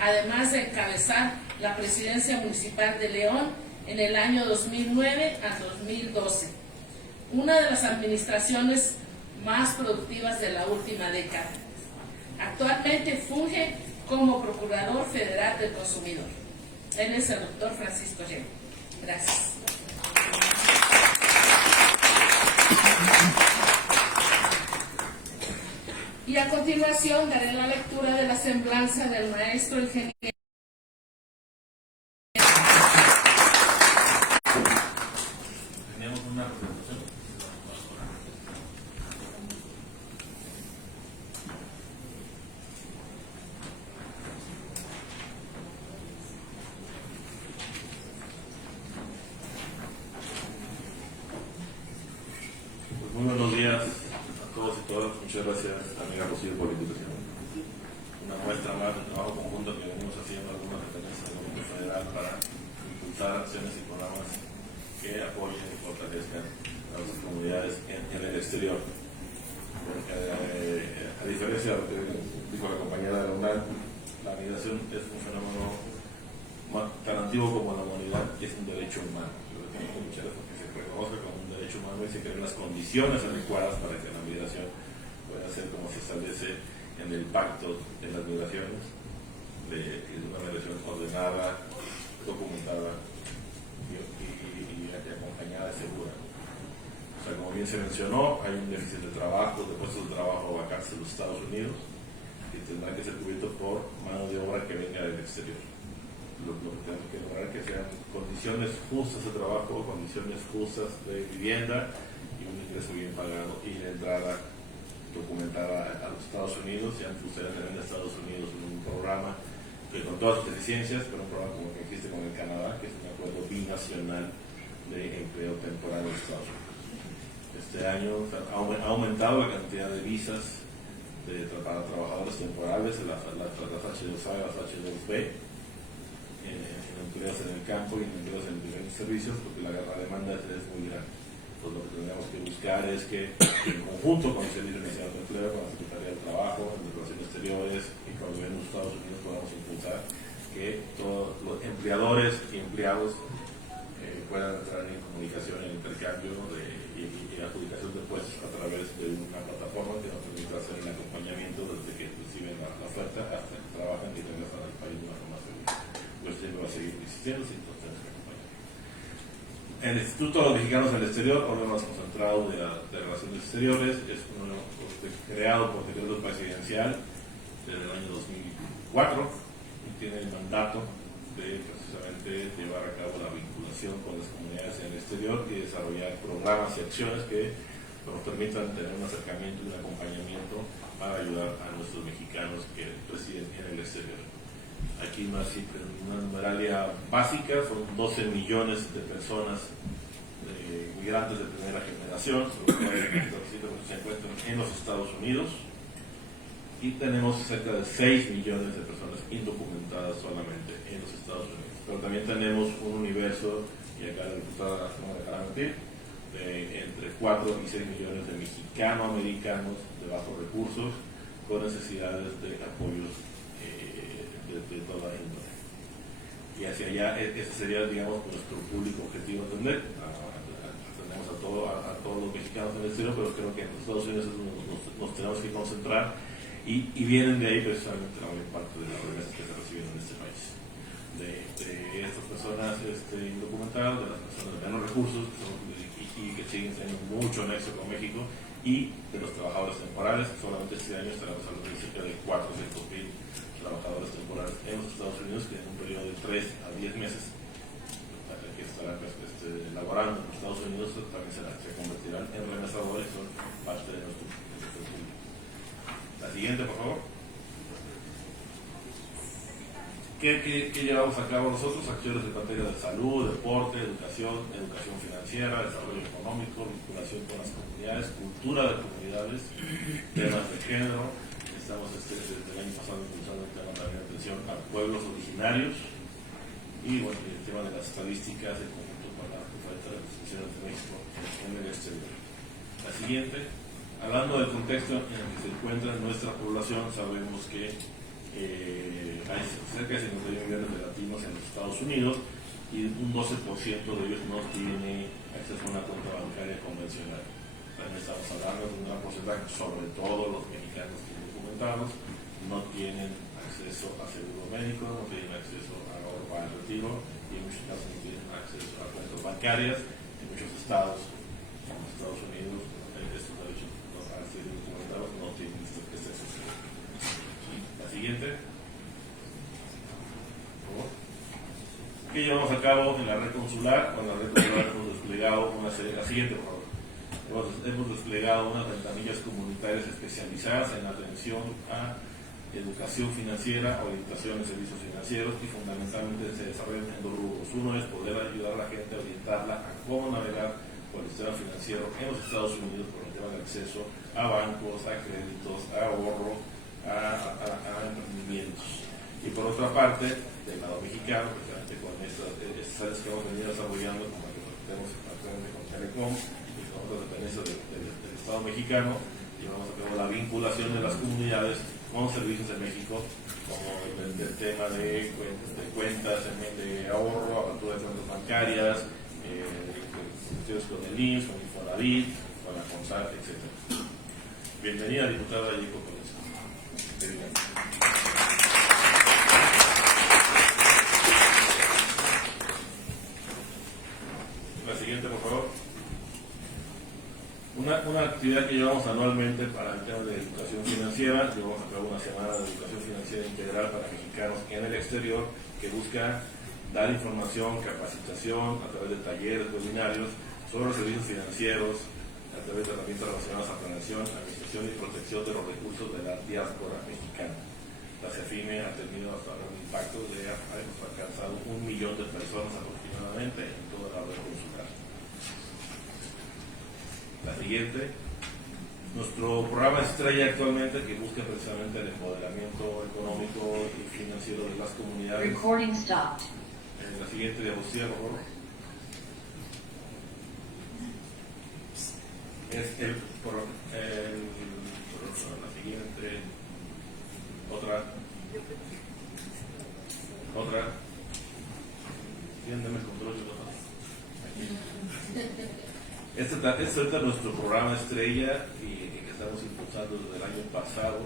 además de encabezar la presidencia municipal de León en el año 2009 a 2012, una de las administraciones más productivas de la última década. Actualmente funge como Procurador Federal del Consumidor. Él es el doctor Francisco Rego. Gracias. Y a continuación daré la lectura de la semblanza del maestro ingeniero. Tenemos una presentación. Pues muy buenos días a todos y todas. Muchas gracias, amiga Rocío, por la invitación. Una muestra más del trabajo conjunto que venimos haciendo algunas dependencias del gobierno federal para impulsar acciones y programas que apoyen y fortalezcan a las comunidades en el exterior. A diferencia de lo que dijo la compañera de la UNAM, la migración es un fenómeno tan antiguo como la humanidad y es un derecho humano. Yo tengo que luchar porque se reconozca como un derecho humano y se creen las condiciones adecuadas para que la migración pueda ser como se establece en el pacto de las migraciones, de una migración ordenada, documentada y acompañada y segura. O sea, como bien se mencionó, hay un déficit de trabajo, de puestos de trabajo vacantes en los Estados Unidos y tendrá que ser cubierto por mano de obra que venga del exterior. Lo que tenemos que lograr es que sean condiciones justas de trabajo, condiciones justas de vivienda y un ingreso bien pagado y la entrada documentada a los Estados Unidos. Ya ustedes ven en Estados Unidos un programa que con todas sus deficiencias, pero un programa como el que existe con el Canadá, que es un acuerdo binacional de empleo temporal en los Estados Unidos. Este año ha aumentado la cantidad de visas para trabajadores temporales, las H2A y las H2B, en empleos en el campo y en empleos en diferentes servicios, porque la demanda es muy grande. Entonces lo que tenemos que buscar es que en conjunto con el Servicio Nacional de Empleo, con la Secretaría del Trabajo, en Relaciones Exteriores y con el gobierno de los Estados Unidos podamos impulsar que todos los empleadores y empleados puedan entrar en comunicación, en intercambio y adjudicación de puestos a través de una plataforma que nos permita hacer el acompañamiento desde que reciben la oferta hasta que trabajan y regresan al país de una forma segura. Pues siempre va a seguir existiendo, sin tenemos que acompañar. El Instituto de los Mexicanos en el Exterior, órgano concentrado de Relaciones Exteriores, es uno creado por decreto presidencial desde el año 2004 y tiene el mandato de precisamente llevar a cabo la vinculación con las comunidades en el exterior y desarrollar programas y acciones que nos permitan tener un acercamiento y un acompañamiento para ayudar a nuestros mexicanos que residen en el exterior. Aquí una numeralia básica, son 12 millones de personas migrantes de primera generación, se encuentran en los Estados Unidos, y tenemos cerca de 6 millones de personas indocumentadas solamente en los Estados Unidos. Pero también tenemos un universo, y acá la diputada no me dejará mentir, de entre 4 y 6 millones de mexicano-americanos de bajos recursos con necesidades de apoyos de toda la índole. Y hacia allá, ese sería, digamos, nuestro público objetivo atender. Atendemos a todos los mexicanos en el exterior, pero creo que en los Estados Unidos nos tenemos que concentrar. Y vienen de ahí precisamente la mayor parte de las remesas que se reciben en este país. De estas personas indocumentadas, de las personas de menos recursos y que siguen teniendo mucho nexo con México, y de los trabajadores temporales. Solamente este año estaremos hablando de cerca de 400,000 trabajadores temporales en los Estados Unidos que en un periodo de 3 a 10 meses que estarán laborando en los Estados Unidos también se convertirán en remesadores, son parte de nuestro público. La siguiente, por favor. ¿Qué llevamos a cabo nosotros? Acciones en materia de salud, deporte, educación financiera, desarrollo económico, vinculación con las comunidades, cultura de comunidades, temas de género. Estamos desde el año pasado impulsando el tema también de atención a pueblos originarios y bueno, el tema de las estadísticas en conjunto con la Junta de Instituciones de México en el exterior. La siguiente. Hablando del contexto en el que se encuentra nuestra población, sabemos que hay cerca de 51 millones de latinos en los Estados Unidos, y un 12% de ellos no tiene acceso a una cuenta bancaria convencional. También estamos hablando de un gran porcentaje, sobre todo los mexicanos indocumentados, no tienen acceso a seguro médico, no tienen acceso a ahorro para el retiro y en muchos casos no tienen acceso a cuentas bancarias. En muchos estados, como Estados Unidos, estos derechos para ser indocumentados no tienen este acceso. La siguiente. ¿Qué llevamos a cabo en la red consular? Con la red consular hemos desplegado una serie, la siguiente, por favor. Hemos desplegado unas ventanillas comunitarias especializadas en atención a educación financiera, orientación de servicios financieros, y fundamentalmente se desarrollan en dos grupos. Uno es poder ayudar a la gente a orientarla a cómo navegar por el sistema financiero en los Estados Unidos por el tema de acceso a bancos, a créditos, a ahorro, a emprendimientos. Y por otra parte, del lado mexicano, precisamente con estas áreas que hemos venido desarrollando, como la que tenemos actualmente con Telecom y con otras dependencias del Estado mexicano, llevamos a cabo la vinculación de las comunidades con servicios de México, como el tema de cuentas de ahorro, apertura de cuentas bancarias, cuestiones con el IMSS, con Infonavit, con la CONSAT, etc. Bienvenida, diputada Yico, con eso. La siguiente, por favor. Una actividad que llevamos anualmente para el tema de educación financiera. Llevamos a cabo una semana de educación financiera integral para mexicanos en el exterior, que busca dar información, capacitación a través de talleres, webinarios sobre los servicios financieros, a través de herramientas relacionadas a planeación, administración y protección de los recursos de la diáspora mexicana. La CEFIME ha tenido hasta ahora un impacto de hemos alcanzado 1 millón de personas aproximadamente en toda la red consular. La siguiente. Nuestro programa estrella actualmente, que busca precisamente el empoderamiento económico y financiero de las comunidades. Recording stopped. La siguiente diapositiva, por favor. Es la siguiente. Otra. Dame el control. Este es nuestro programa estrella y que estamos impulsando desde el año pasado,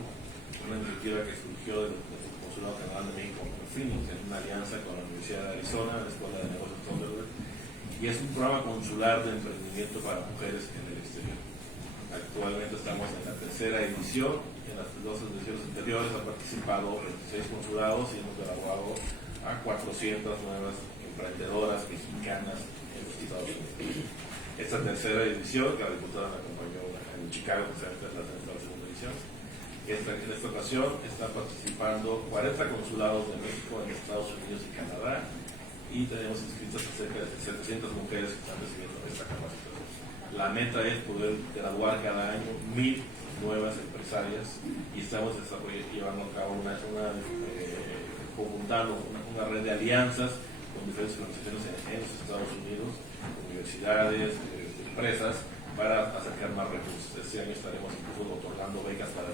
una iniciativa que surgió del Consulado General de México en Phoenix, en una alianza con la Universidad de Arizona, la Escuela de Negocios Thunderbird, y es un programa consular de emprendimiento para mujeres en el exterior. Actualmente estamos en la tercera edición, en las dos ediciones anteriores han participado 26 consulados y hemos graduado a 400 nuevas emprendedoras mexicanas en los Estados Unidos. Esta tercera edición, que la diputada me acompañó en Chicago, precisamente en la segunda edición, en esta ocasión están participando 40 consulados de México en Estados Unidos y Canadá, y tenemos inscritas cerca de 700 mujeres que están recibiendo esta capacitación. La meta es poder graduar cada año 1000 nuevas empresarias, y estamos llevando a cabo conjuntando una red de alianzas con diferentes organizaciones en los Estados Unidos, universidades, empresas, para acercar más recursos. Este año estaremos incluso otorgando becas para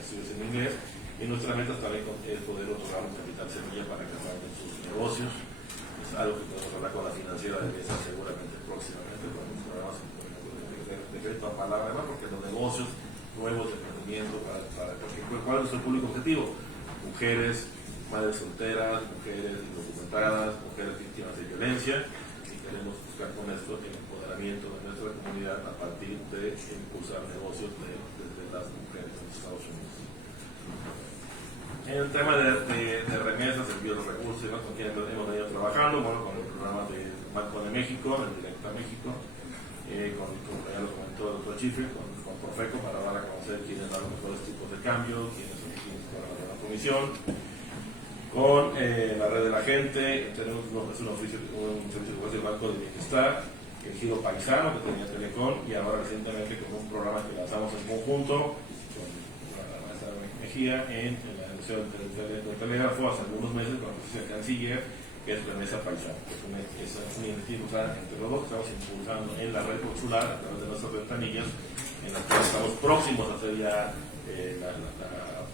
estudios en inglés, y nuestra meta también es poder otorgar un capital semilla para que avancen sus negocios. Es algo que podemos hablar con la financiera de mesa seguramente próximamente, con los programas de crédito a palabra, además, porque los negocios nuevos de emprendimiento, ¿cuál es nuestro público objetivo? Mujeres, madres solteras, mujeres indocumentadas, mujeres víctimas de violencia, y queremos buscar con esto el empoderamiento de nuestra comunidad a partir de impulsar negocios desde las mujeres en los Estados Unidos. En el tema de remesas, envío de recursos y demás, con quienes hemos venido trabajando, bueno, con el programa de Banco de México, el Directo a México, como ya lo comentó el doctor Chifre, con Profeco, para dar a conocer quiénes dan los mejores tipos de cambio, quiénes son quienes para la comisión. Con la red de la gente, tenemos un servicio de Banco de Bienestar, el Giro Paisano que tenía Telecom, y ahora recientemente con un programa que lanzamos en conjunto con la maestra Mejía en la Universidad del Telégrafo hace algunos meses con la oficina de Canciller, que es Remesa Paisano, que es una iniciativa entre los dos que estamos impulsando en la red consular a través de nuestras ventanillas, en las que estamos próximos a hacer ya la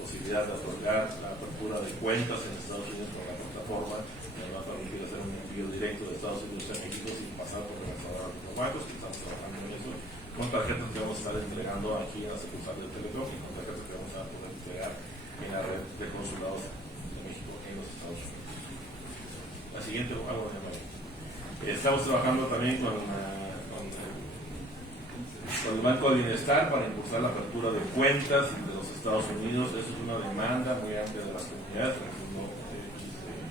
posibilidad de otorgar la apertura de cuentas en Estados Unidos con la plataforma, que nos va a permitir hacer un envío directo de Estados Unidos a México sin pasar por el restaurador de los bancos, que estamos trabajando en eso, con tarjetas que vamos a estar entregando aquí en la sucursal de Telecom y con tarjetas que vamos a poder entregar en la red de consulados de México en los Estados Unidos. La siguiente, estamos trabajando también con el Banco de Bienestar para impulsar la apertura de cuentas de los Estados Unidos. Eso es una demanda muy amplia de las comunidades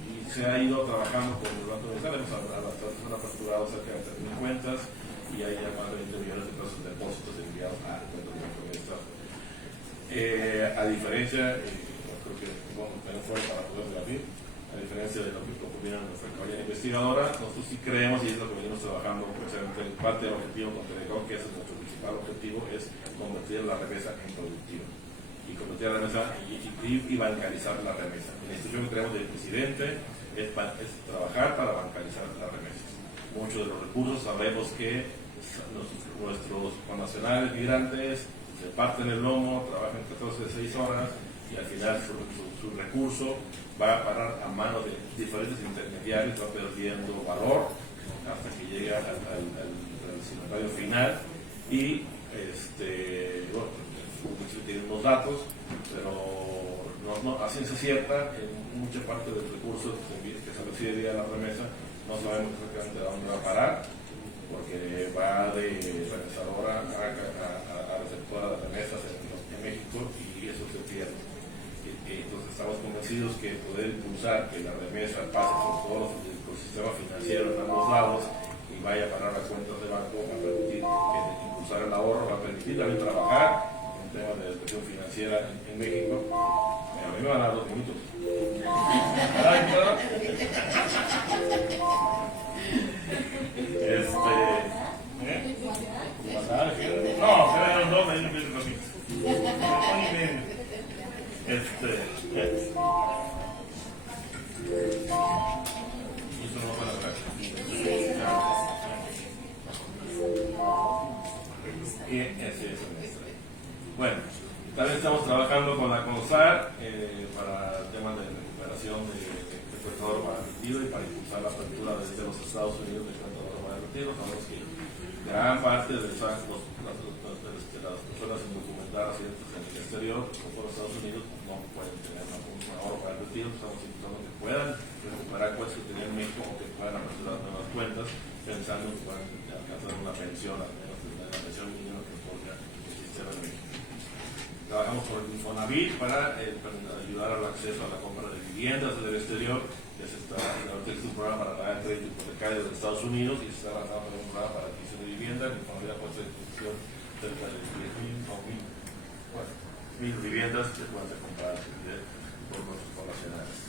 y se ha ido trabajando con el Banco de Bienestar. Hemos aperturado cerca de 3.000 cuentas y hay ya más de 20 millones de pesos de depósitos enviados a cuentas del Banco de Bienestar. A diferencia, creo que tenemos fuera para poder debatir, a diferencia de lo que propone nuestra compañía investigadora, nosotros sí creemos, y es lo que venimos trabajando precisamente en parte del objetivo con Telecom, que ese es nuestro principal objetivo, es convertir la remesa en productiva y convertir la remesa y bancarizar la remesa. La instrucción que tenemos del presidente es trabajar para bancarizar la remesa. Muchos de los recursos sabemos que nuestros connacionales migrantes se parten el lomo, trabajan 14 de 6 horas y al final su recurso va a parar a manos de diferentes intermediarios, va perdiendo valor hasta que llega al destinatario final y bueno, tienen unos datos, pero a ciencia cierta, en mucha parte del recurso que se recibe vía la remesa no sabemos exactamente a dónde va a parar, porque va de remesadora a receptora de remesas en México y eso se pierde. Entonces estamos convencidos que poder impulsar que la remesa pase por todo el ecosistema financiero en ambos lados y vaya a parar las cuentas de banco va a permitir impulsar el ahorro, va a permitir también trabajar en temas de educación financiera en México. A mí me van a dar 2 minutos. No, serán 2 minutos. Bueno, también estamos trabajando con la CONSAR para temas de recuperación de cuenta de oro mal retiro y para impulsar la apertura desde los Estados Unidos de cuenta de oro mal retiro. Sabemos que gran parte de las personas indocumentadas y en el exterior, como por los Estados Unidos, no pueden tener un ahorro para el retiro. Estamos intentando que puedan recuperar cuentas que tenían en México o que puedan aperturar nuevas cuentas, pensando que puedan alcanzar una pensión, al menos la pensión mínima que otorga el sistema de México. Trabajamos con el Infonavit para ayudar al acceso a la compra de viviendas del exterior. Ya se está es un programa para pagar crédito hipotecario de Estados Unidos y se está avanzando en un programa para adquisición de vivienda. El Infonavit ha puesto a disposición cerca de 10.000 o 1.000 viviendas que puedan ser compradas por nuestros connacionales.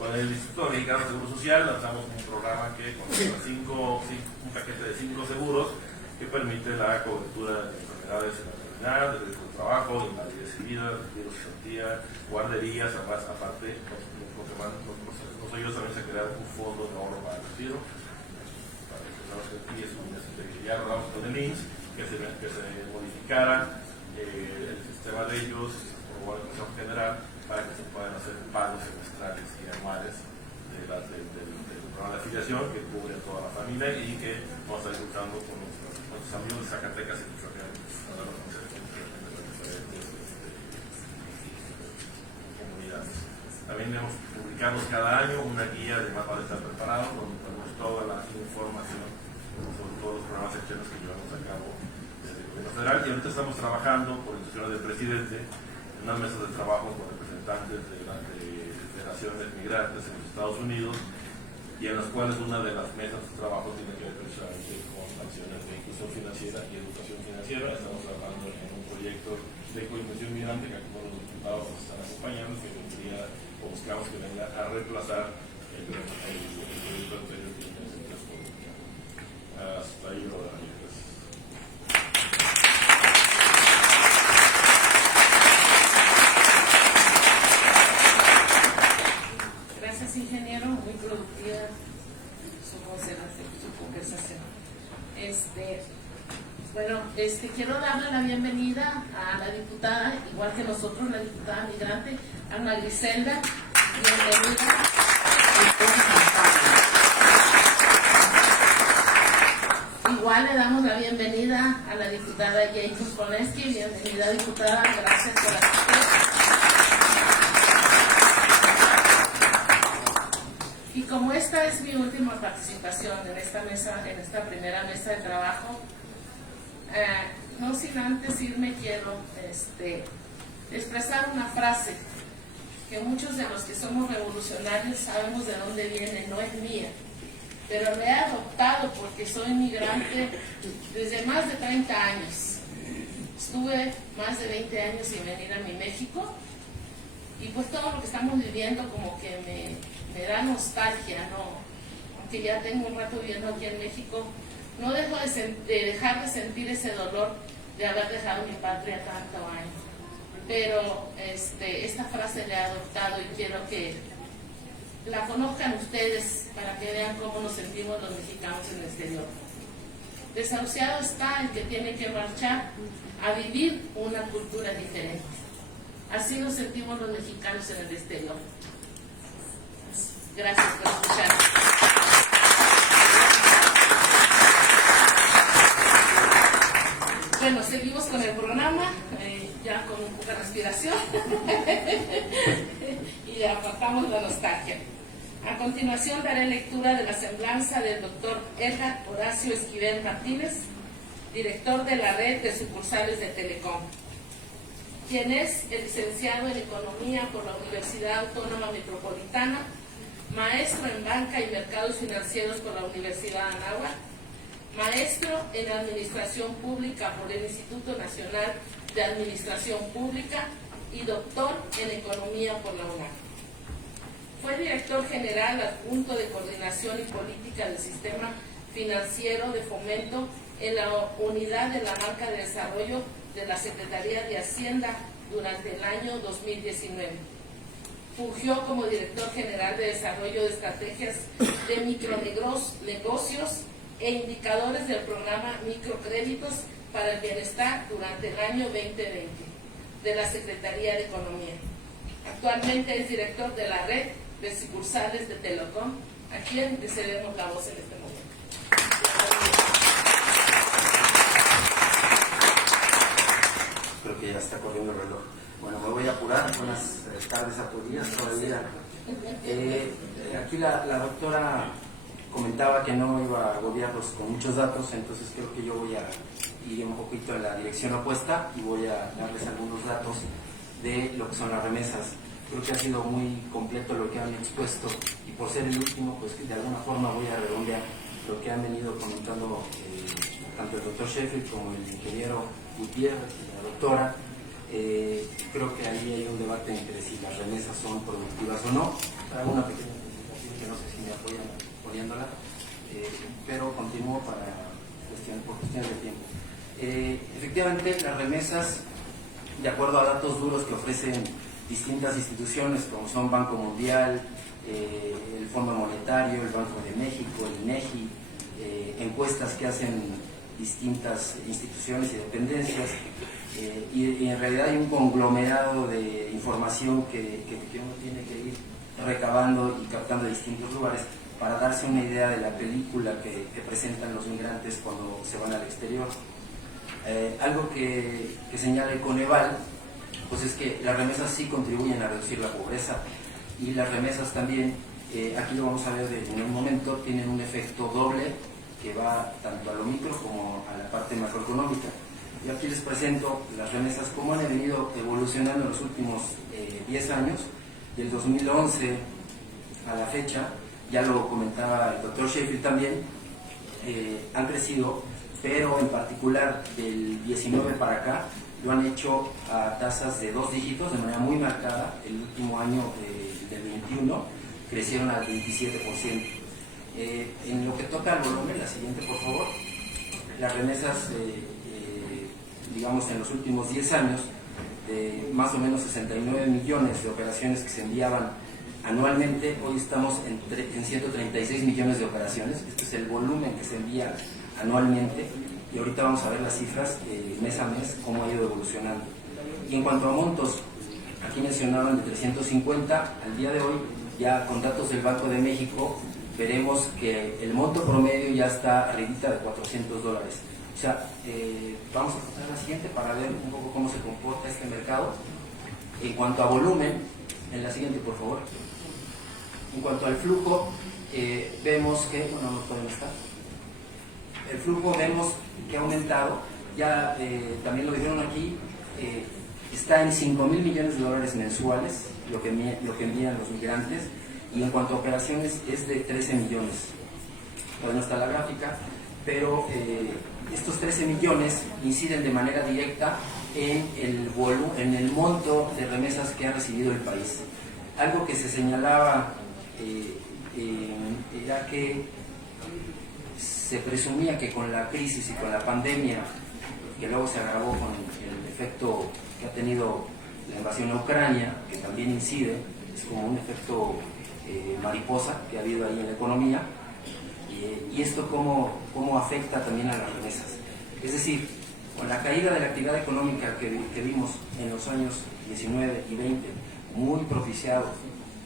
Con el Instituto Mexicano de Seguro Social lanzamos un programa que contiene un paquete de 5 seguros que permite la cobertura de enfermedades en la enfermedad, de riesgo de trabajo, invalidez y vida, retiro, cesantía, guarderías. Aparte nos ayuda también a crear un fondo de ahorro para el retiro. Para que aquí es un ya hablamos con el INSS que se modificara el sistema de ellos o la Comisión General para que se puedan hacer pagos semestrales y anuales del programa de afiliación que cubre a toda la familia y que vamos a estar luchando con nuestros amigos de Zacatecas y Michoacán para los diferentes comunidades. También publicamos cada año una guía de Más Vale Estar Preparado donde ponemos toda la información sobre todos los programas externos que llevamos a cabo desde el gobierno federal y ahorita estamos trabajando por instrucciones del presidente en unas mesas de trabajo con representantes de federaciones migrantes en los Estados Unidos y en las cuales una de las mesas de trabajo tiene que ver precisamente con acciones de inclusión financiera y educación financiera. Estamos trabajando en un proyecto de coinversión migrante que aquí por los diputados nos están acompañando, que vendría o buscamos que venga a reemplazar el proyecto anterior que tenemos en transporte. Hasta ahí lo daré. Gracias, ingeniero, muy productiva su conversación. Bueno, quiero darle la bienvenida a la diputada, igual que nosotros, la diputada migrante, Ana Griselda. Bienvenida. igual le damos la bienvenida a la diputada Jacob Poleski. Bienvenida, diputada, gracias por asistir. Y como esta es mi última participación en esta mesa, en esta primera mesa de trabajo, no sin antes irme quiero expresar una frase que muchos de los que somos revolucionarios sabemos de dónde viene, no es mía, pero la he adoptado porque soy migrante desde más de 30 años. Estuve más de 20 años sin venir a mi México y pues todo lo que estamos viviendo como que me da nostalgia, ¿no? Aunque ya tengo un rato viviendo aquí en México, no dejo de dejar de sentir ese dolor de haber dejado mi patria tanto años. Pero esta frase la he adoptado y quiero que la conozcan ustedes para que vean cómo nos sentimos los mexicanos en el exterior. Desahuciado está el que tiene que marchar a vivir una cultura diferente. Así nos sentimos los mexicanos en el exterior. Gracias por escuchar. Bueno, seguimos con el programa, ya con un poco de respiración y apartamos la nostalgia. A continuación daré lectura de la semblanza del doctor Edgar Horacio Esquivel Martínez, director de la red de sucursales de Telecom, quien es el licenciado en Economía por la Universidad Autónoma Metropolitana, maestro en Banca y Mercados Financieros por la Universidad Anáhuac, maestro en Administración Pública por el Instituto Nacional de Administración Pública y doctor en Economía por la UNAM. Fue director general adjunto de Coordinación y Política del Sistema Financiero de Fomento en la Unidad de la Banca de Desarrollo de la Secretaría de Hacienda durante el año 2019. Fungió como director general de Desarrollo de Estrategias de Micronegocios e indicadores del programa Microcréditos para el Bienestar durante el año 2020 de la Secretaría de Economía. Actualmente es director de la red de sucursales de Telecom, a quien le cedemos la voz en este momento. Creo que ya está corriendo el reloj. Bueno, me voy a apurar. Buenas tardes a todos días, todavía. Aquí la doctora comentaba que no iba a agobiarlos con muchos datos, entonces creo que yo voy a ir un poquito en la dirección opuesta y voy a darles algunos datos de lo que son las remesas. Creo que ha sido muy completo lo que han expuesto y por ser el último, pues de alguna forma voy a redondear lo que han venido comentando tanto el doctor Sheffield como el ingeniero Gutiérrez y la doctora. Creo que ahí hay un debate entre si las remesas son productivas o no. Hago una pequeña presentación que no sé si me apoyan poniéndola, pero continúo por cuestiones de tiempo. Efectivamente, las remesas, de acuerdo a datos duros que ofrecen distintas instituciones como son Banco Mundial, el Fondo Monetario, el Banco de México, el INEGI, encuestas que hacen distintas instituciones y dependencias, y en realidad hay un conglomerado de información que uno tiene que ir recabando y captando de distintos lugares para darse una idea de la película que presentan los migrantes cuando se van al exterior. Algo que señala el Coneval, pues es que las remesas sí contribuyen a reducir la pobreza y las remesas también, aquí lo vamos a ver en un momento, tienen un efecto doble que va tanto a lo micro como a la parte macroeconómica. Yo aquí les presento las remesas, cómo han venido evolucionando en los últimos 10 años, del 2011 a la fecha. Ya lo comentaba el doctor Sheffield también, han crecido, pero en particular del 19 para acá lo han hecho a tasas de 2 dígitos de manera muy marcada. El último año del 21 crecieron al 27%. En lo que toca al volumen, la siguiente por favor, las remesas, digamos en los últimos 10 años, de más o menos 69 millones de operaciones que se enviaban anualmente, hoy estamos en 136 millones de operaciones. Este es el volumen que se envía anualmente y ahorita vamos a ver las cifras mes a mes, cómo ha ido evolucionando. Y en cuanto a montos, aquí mencionaban de 350, al día de hoy, ya con datos del Banco de México, veremos que el monto promedio ya está arribita de $400. O sea, vamos a pasar a la siguiente para ver un poco cómo se comporta este mercado. En cuanto a volumen, en la siguiente por favor. En cuanto al flujo, vemos que, bueno, no pueden estar. El flujo vemos que ha aumentado, ya también lo dijeron aquí, está en $5,000 millones mensuales, lo que envían los migrantes, y en cuanto a operaciones es de 13 millones. Todavía no está la gráfica, pero estos 13 millones inciden de manera directa en el monto de remesas que ha recibido el país. Algo que se señalaba era que se presumía que con la crisis y con la pandemia, que luego se agravó con el efecto que ha tenido la invasión a Ucrania, que también incide, es como un efecto mariposa que ha habido ahí en la economía, y esto cómo afecta también a las remesas. Es decir, con la caída de la actividad económica que vimos en los años 19 y 20, muy propiciado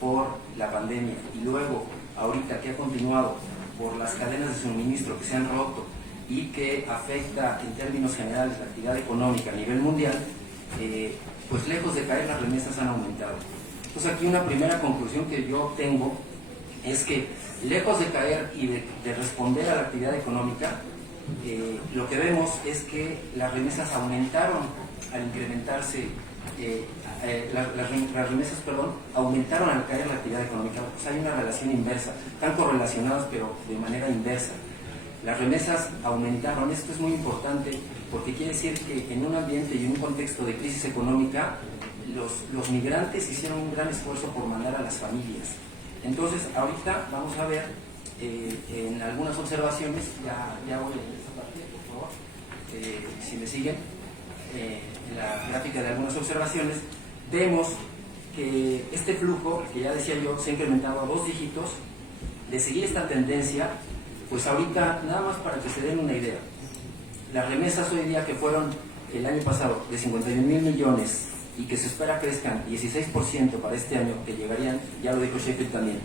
por la pandemia, y luego ahorita que ha continuado por las cadenas de suministro que se han roto y que afecta en términos generales la actividad económica a nivel mundial, pues lejos de caer las remesas han aumentado. Entonces aquí una primera conclusión que yo tengo es que lejos de caer y de responder a la actividad económica, lo que vemos es que las remesas aumentaron al incrementarse, las remesas, aumentaron al caer la actividad económica. Pues hay una relación inversa, están correlacionados pero de manera inversa. Las remesas aumentaron, esto es muy importante porque quiere decir que en un ambiente y en un contexto de crisis económica, los migrantes hicieron un gran esfuerzo por mandar a las familias. Entonces, ahorita vamos a ver en algunas observaciones, ya voy a esta parte, por favor, si me siguen, en la gráfica de algunas observaciones, vemos que este flujo, que ya decía yo, se ha incrementado a 2 dígitos. De seguir esta tendencia, pues ahorita, nada más para que se den una idea, las remesas hoy día que fueron el año pasado de 51,000 millones y que se espera crezcan 16% para este año, que llegarían, ya lo dijo Sheffield también,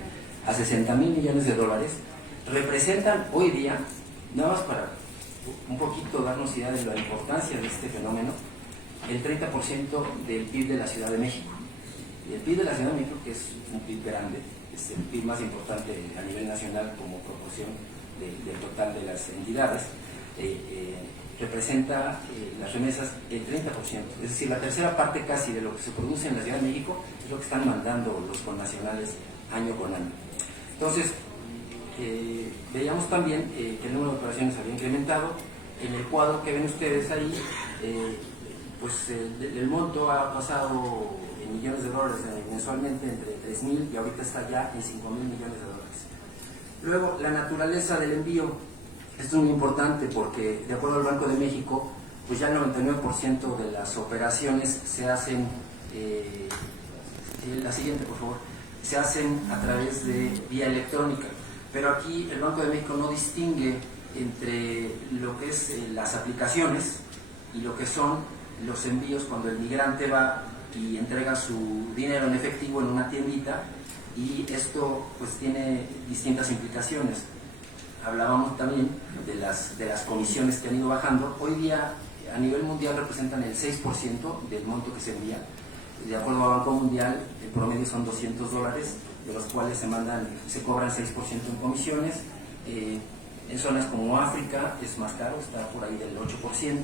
a 60,000 millones de dólares, representan hoy día, nada más para un poquito darnos idea de la importancia de este fenómeno, el 30% del PIB de la Ciudad de México. Y el PIB de la Ciudad de México, que es un PIB grande, es el PIB más importante a nivel nacional como proporción del total de las entidades, representa las remesas el 30%, es decir, la tercera parte casi de lo que se produce en la Ciudad de México es lo que están mandando los connacionales año con año. Entonces, veíamos también que el número de operaciones había incrementado. En el cuadro que ven ustedes ahí, pues el monto ha pasado en millones de dólares mensualmente entre 3,000 y ahorita está ya en 5,000 millones de dólares. Luego, la naturaleza del envío. Esto es muy importante porque, de acuerdo al Banco de México, pues ya el 99% de las operaciones se hacen, la siguiente por favor, se hacen a través de vía electrónica. Pero aquí el Banco de México no distingue entre lo que es las aplicaciones y lo que son los envíos cuando el migrante va y entrega su dinero en efectivo en una tiendita, y esto pues tiene distintas implicaciones. Hablábamos también de las comisiones que han ido bajando. Hoy día a nivel mundial representan el 6% del monto que se envía. De acuerdo al Banco Mundial, el promedio son $200, de los cuales se cobran 6% en comisiones. En zonas como África es más caro, está por ahí del 8%.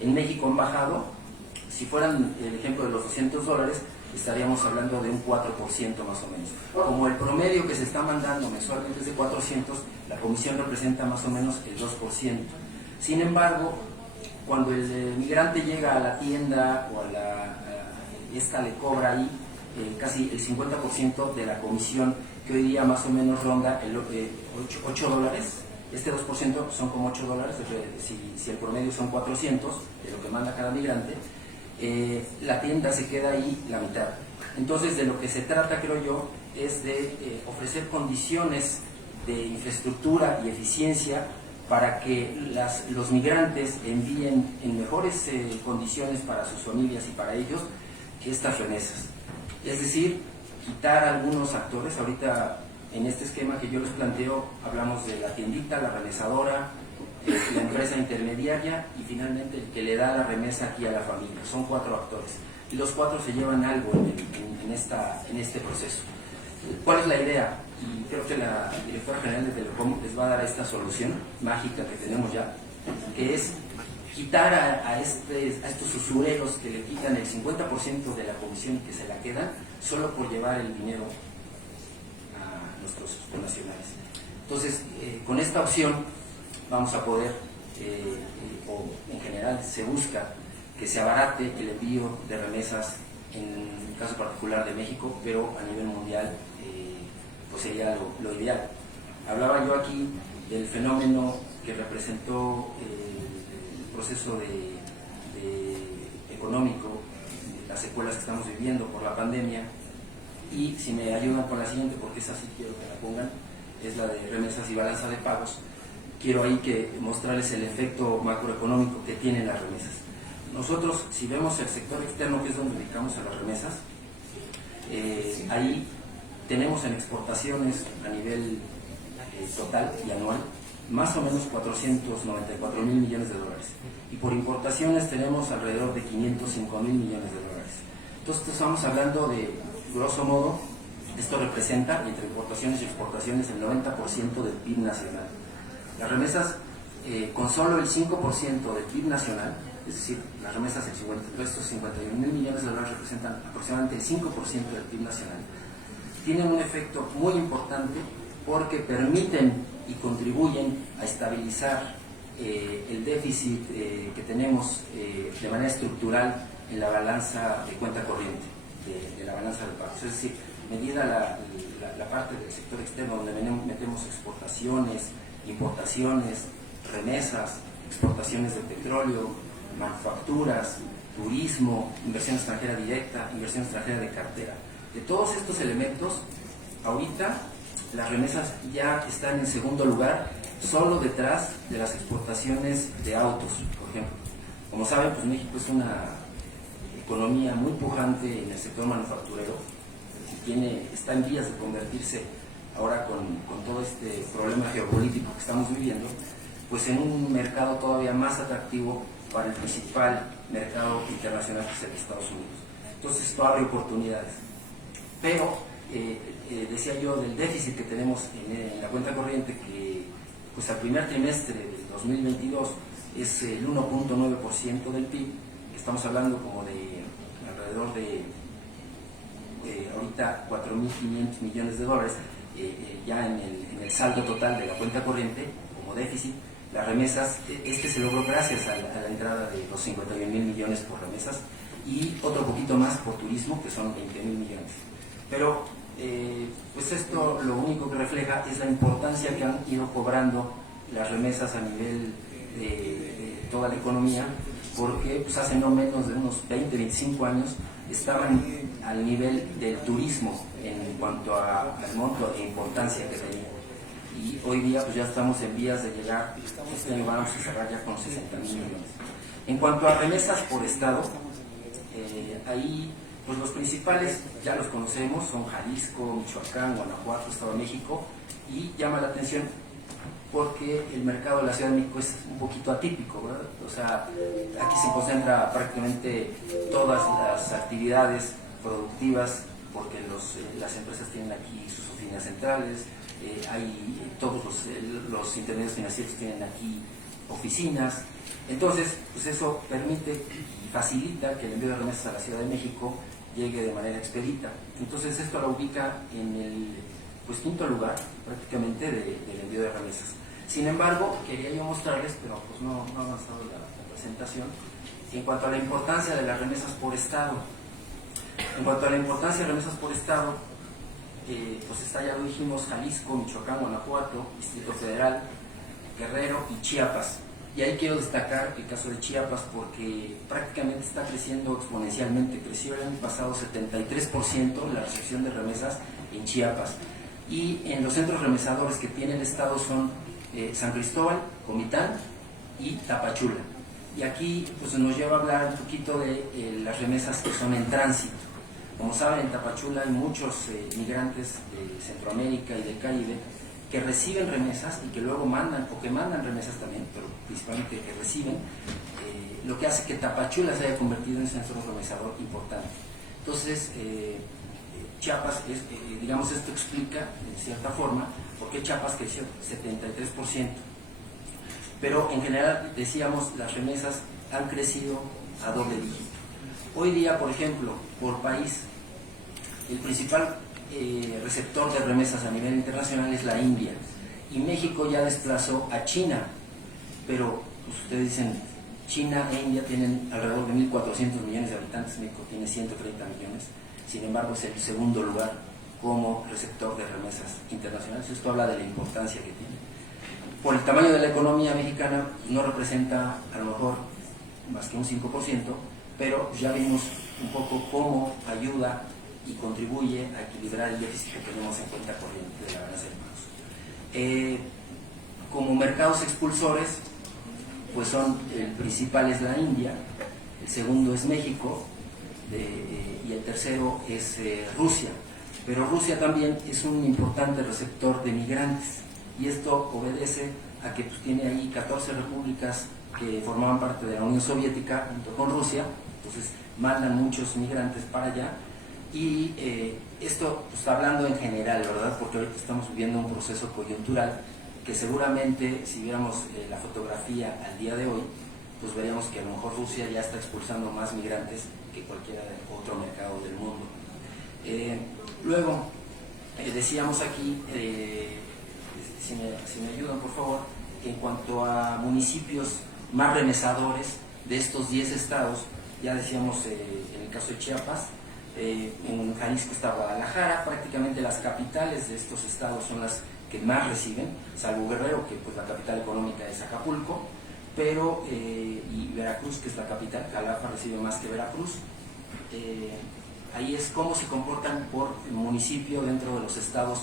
En México han bajado. Si fueran el ejemplo de los $200, estaríamos hablando de un 4% más o menos. Como el promedio que se está mandando mensualmente es de 400, la comisión representa más o menos el 2%. Sin embargo, cuando el migrante llega a la tienda o esta le cobra ahí casi el 50% de la comisión, que hoy día más o menos ronda el $8. Este 2% son como $8, si el promedio son 400 de lo que manda cada migrante, la tienda se queda ahí la mitad. Entonces, de lo que se trata, creo yo, es de ofrecer condiciones de infraestructura y eficiencia para que los migrantes envíen en mejores condiciones para sus familias y para ellos estas remesas. Es decir, quitar algunos actores. Ahorita En este esquema que yo les planteo, hablamos de la tiendita, la remesadora, la empresa intermediaria y finalmente el que le da la remesa aquí a la familia. Son 4 actores y los 4 se llevan algo en este proceso. ¿Cuál es la idea? Y creo que la directora general de Telecom les va a dar esta solución mágica que tenemos ya, que es quitar a estos usureros que le quitan el 50% de la comisión que se la quedan solo por llevar el dinero a nuestros nacionales. Entonces, con esta opción vamos a poder, o en general se busca que se abarate el envío de remesas, en el caso particular de México, pero a nivel mundial pues sería lo ideal. Hablaba yo aquí del fenómeno que representó el proceso económico, las secuelas que estamos viviendo por la pandemia, y si me ayudan con la siguiente, porque esa sí quiero que la pongan, es la de remesas y balanza de pagos. Quiero ahí mostrarles el efecto macroeconómico que tienen las remesas. Nosotros, si vemos el sector externo, que es donde dedicamos a las remesas, ahí tenemos en exportaciones a nivel total y anual más o menos 494 mil millones de dólares, y por importaciones tenemos alrededor de 505 mil millones de dólares. Entonces estamos hablando de, grosso modo, esto representa entre importaciones y exportaciones el 90% del PIB nacional. Las remesas, con solo el 5% del PIB nacional, es decir, las remesas, estos 51 mil millones de dólares representan aproximadamente el 5% del PIB nacional, tienen un efecto muy importante porque permiten y contribuyen a estabilizar el déficit que tenemos de manera estructural en la balanza de cuenta corriente, de la balanza de pagos. Es decir, medida la parte del sector externo donde metemos exportaciones, importaciones, remesas, exportaciones de petróleo, manufacturas, turismo, inversión extranjera directa, inversión extranjera de cartera. De todos estos elementos, ahorita las remesas ya están en segundo lugar, solo detrás de las exportaciones de autos, por ejemplo. Como saben, pues México es una economía muy pujante en el sector manufacturero, está en vías de convertirse ahora con todo este problema geopolítico que estamos viviendo, pues en un mercado todavía más atractivo para el principal mercado internacional, que es el de Estados Unidos. Entonces esto abre oportunidades. Pero decía yo del déficit que tenemos en la cuenta corriente, que pues al primer trimestre del 2022 es el 1.9% del PIB, que estamos hablando como de alrededor de ahorita 4.500 millones de dólares, ya en el saldo total de la cuenta corriente como déficit. Las remesas, se logró gracias a la entrada de los 51 mil millones por remesas y otro poquito más por turismo, que son 20 mil millones. Pero pues esto lo único que refleja es la importancia que han ido cobrando las remesas a nivel de toda la economía, porque pues hace no menos de unos 20-25 años estaban al nivel del turismo en cuanto al monto e importancia que tenía. Y hoy día pues ya estamos en vías de llegar, este año vamos a cerrar ya con 60 mil millones. En cuanto a remesas por estado, ahí pues los principales ya los conocemos, son Jalisco, Michoacán, Guanajuato, Estado de México, y llama la atención porque el mercado de la Ciudad de México es un poquito atípico, ¿verdad? O sea, aquí se concentra prácticamente todas las actividades productivas, porque las empresas tienen aquí sus oficinas centrales, todos los intermediarios financieros tienen aquí oficinas. Entonces, pues eso permite y facilita que el envío de remesas a la Ciudad de México llegue de manera expedita. Entonces esto lo ubica en el quinto lugar prácticamente del envío de remesas. Sin embargo, quería yo mostrarles, pero pues no ha avanzado la presentación, en cuanto a la importancia de las remesas por estado. En cuanto a la importancia de remesas por estado, pues está, ya lo dijimos, Jalisco, Michoacán, Guanajuato, Distrito Federal, Guerrero y Chiapas. Y ahí quiero destacar el caso de Chiapas porque prácticamente está creciendo exponencialmente. Creció el año pasado 73% la recepción de remesas en Chiapas. Y en los centros remesadores que tiene el estado son San Cristóbal, Comitán y Tapachula. Y aquí pues nos lleva a hablar un poquito de las remesas que son en tránsito. Como saben, en Tapachula hay muchos migrantes de Centroamérica y del Caribe que reciben remesas y que luego mandan, o que mandan remesas también, pero principalmente que reciben, lo que hace que Tapachula se haya convertido en un centro remesador importante. Entonces, Chiapas, digamos, esto explica, de cierta forma, por qué Chiapas creció 73%. Pero en general, decíamos, las remesas han crecido a doble dígito. Hoy día, por ejemplo, por país, el principal receptor de remesas a nivel internacional es la India, y México ya desplazó a China, pero pues, ustedes dicen, China e India tienen alrededor de 1.400 millones de habitantes, México tiene 130 millones, sin embargo es el segundo lugar como receptor de remesas internacionales. Esto habla de la importancia que tiene. Por el tamaño de la economía mexicana, no representa a lo mejor más que un 5%, pero ya vimos un poco cómo ayuda y contribuye a equilibrar el déficit que tenemos en cuenta corriente de la balanza de pagos. Como mercados expulsores, pues son, el principal es la India, el segundo es México y el tercero es Rusia. Pero Rusia también es un importante receptor de migrantes, y esto obedece a que pues, tiene ahí 14 repúblicas que formaban parte de la Unión Soviética junto con Rusia, entonces mandan muchos migrantes para allá. Y esto pues, está hablando en general, ¿verdad? Porque ahorita estamos viviendo un proceso coyuntural que seguramente, si viéramos la fotografía al día de hoy, pues veríamos que a lo mejor Rusia ya está expulsando más migrantes que cualquier otro mercado del mundo. Luego, decíamos aquí, si me ayudan por favor, que en cuanto a municipios más remesadores de estos 10 estados, ya decíamos en el caso de Chiapas, en Jalisco está Guadalajara, prácticamente las capitales de estos estados son las que más reciben, salvo Guerrero, que pues la capital económica es Acapulco, pero y Veracruz, que es la capital, Jalapa recibe más que Veracruz. Ahí es cómo se comportan por municipio dentro de los estados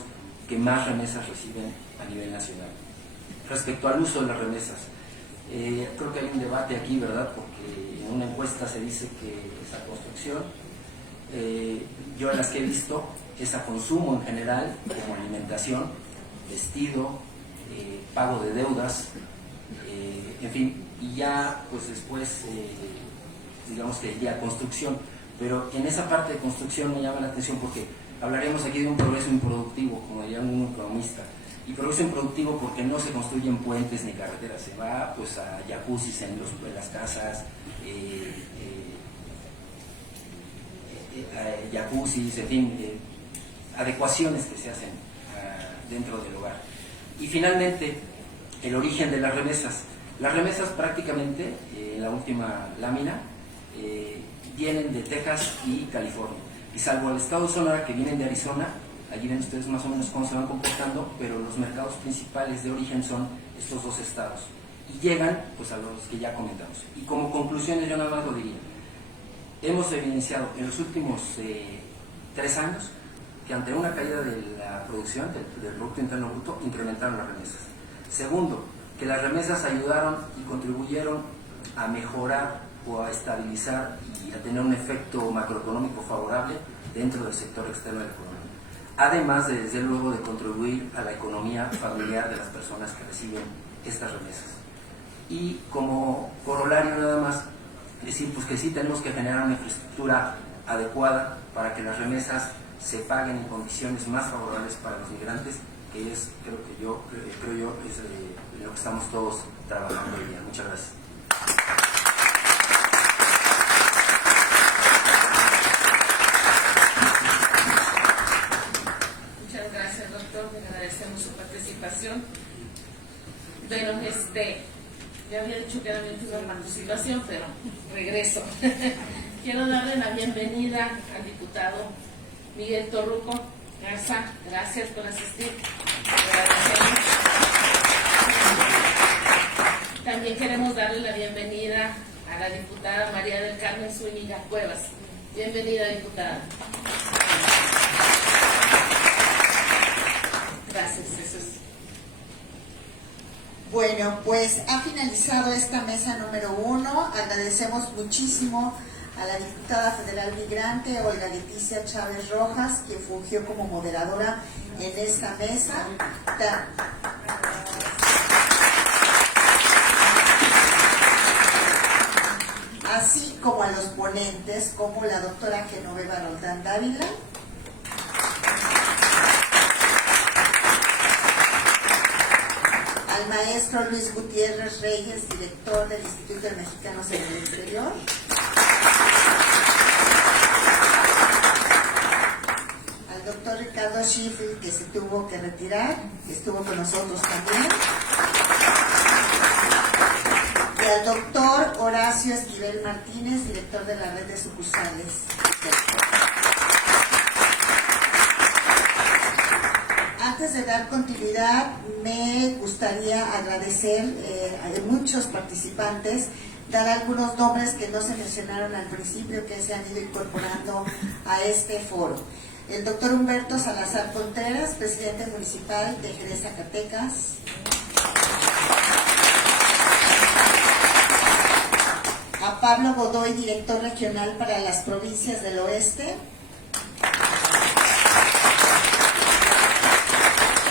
que más remesas reciben a nivel nacional. Respecto al uso de las remesas, creo que hay un debate aquí, ¿verdad? Porque en una encuesta se dice que es a construcción. Yo en las que he visto es a consumo en general, como alimentación, vestido, pago de deudas, en fin, y ya pues después digamos que ya construcción. Pero en esa parte de construcción me llama la atención porque hablaremos aquí de un progreso improductivo, como diría un economista. Y progreso improductivo porque no se construyen puentes ni carreteras, se va pues a jacuzzis en las casas, jacuzzis, en fin, adecuaciones que se hacen dentro del hogar. Y finalmente, el origen de las remesas. Las remesas prácticamente, la última lámina, vienen de Texas y California. Y salvo el estado de Sonora, que vienen de Arizona, allí ven ustedes más o menos cómo se van comportando, pero los mercados principales de origen son estos dos estados. Y llegan pues a los que ya comentamos. Y como conclusiones yo nada más lo diría. Hemos evidenciado en los últimos 3 años que ante una caída de la producción del Producto Interno Bruto incrementaron las remesas. Segundo, que las remesas ayudaron y contribuyeron a mejorar o a estabilizar y a tener un efecto macroeconómico favorable dentro del sector externo de la economía. Además de, desde luego, de contribuir a la economía familiar de las personas que reciben estas remesas. Y como corolario nada más, decir pues que sí tenemos que generar una infraestructura adecuada para que las remesas se paguen en condiciones más favorables para los migrantes, que es, creo yo, es lo que estamos todos trabajando hoy día. Muchas gracias. Muchas gracias, doctor. Le agradecemos su participación. Bueno, ya había dicho que era mi última participación, pero regreso. Quiero darle la bienvenida al diputado Miguel Torruco Garza. Gracias por asistir. Agradecemos. También queremos darle la bienvenida a la diputada María del Carmen Zúñiga Cuevas. Bienvenida, diputada. Gracias, eso es. Bueno, pues ha finalizado esta mesa número 1. Agradecemos muchísimo a la diputada federal migrante Olga Leticia Chávez Rojas, quien fungió como moderadora en esta mesa. Así como a los ponentes, como la doctora Genoveva Roldán Dávila, al maestro Luis Gutiérrez Reyes, director del Instituto de Mexicanos en el Exterior, al doctor Ricardo Schiffel, que se tuvo que retirar, que estuvo con nosotros también, y al doctor Horacio Esquivel Martínez, director de la red de sucursales. Antes de dar continuidad, me gustaría agradecer a muchos participantes, dar algunos nombres que no se mencionaron al principio, que se han ido incorporando a este foro. El doctor Humberto Salazar Contreras, presidente municipal de Jerez, Zacatecas. A Pablo Godoy, director regional para las provincias del oeste.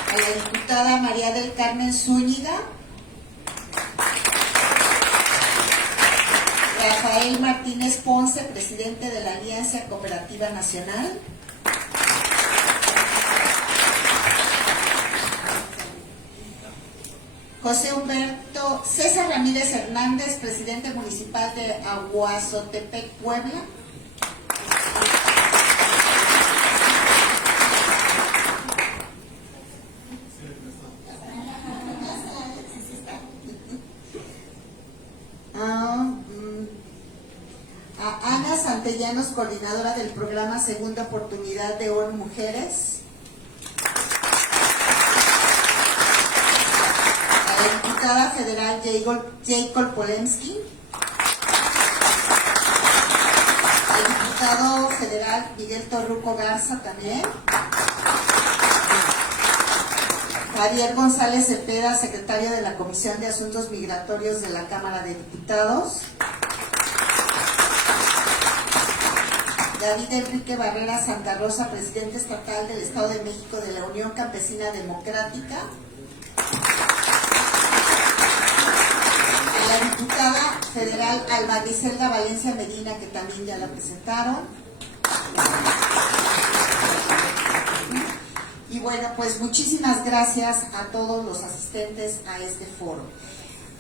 A la diputada María del Carmen Zúñiga. Rafael Martínez Ponce, presidente de la Alianza Cooperativa Nacional. César Ramírez Hernández, presidente municipal de Aguazotepec, Puebla. A Ana Santellanos, coordinadora del programa Segunda Oportunidad de ONU Mujeres. A la diputada federal Jacob Polemski. Al diputado federal Miguel Torruco Garza también. Javier González Cepeda, secretario de la Comisión de Asuntos Migratorios de la Cámara de Diputados. David Enrique Barrera Santa Rosa, presidente estatal del Estado de México de la Unión Campesina Democrática. A la diputada federal Alma Griselda Valencia Medina, que también ya la presentaron. Y bueno, pues muchísimas gracias a todos los asistentes a este foro.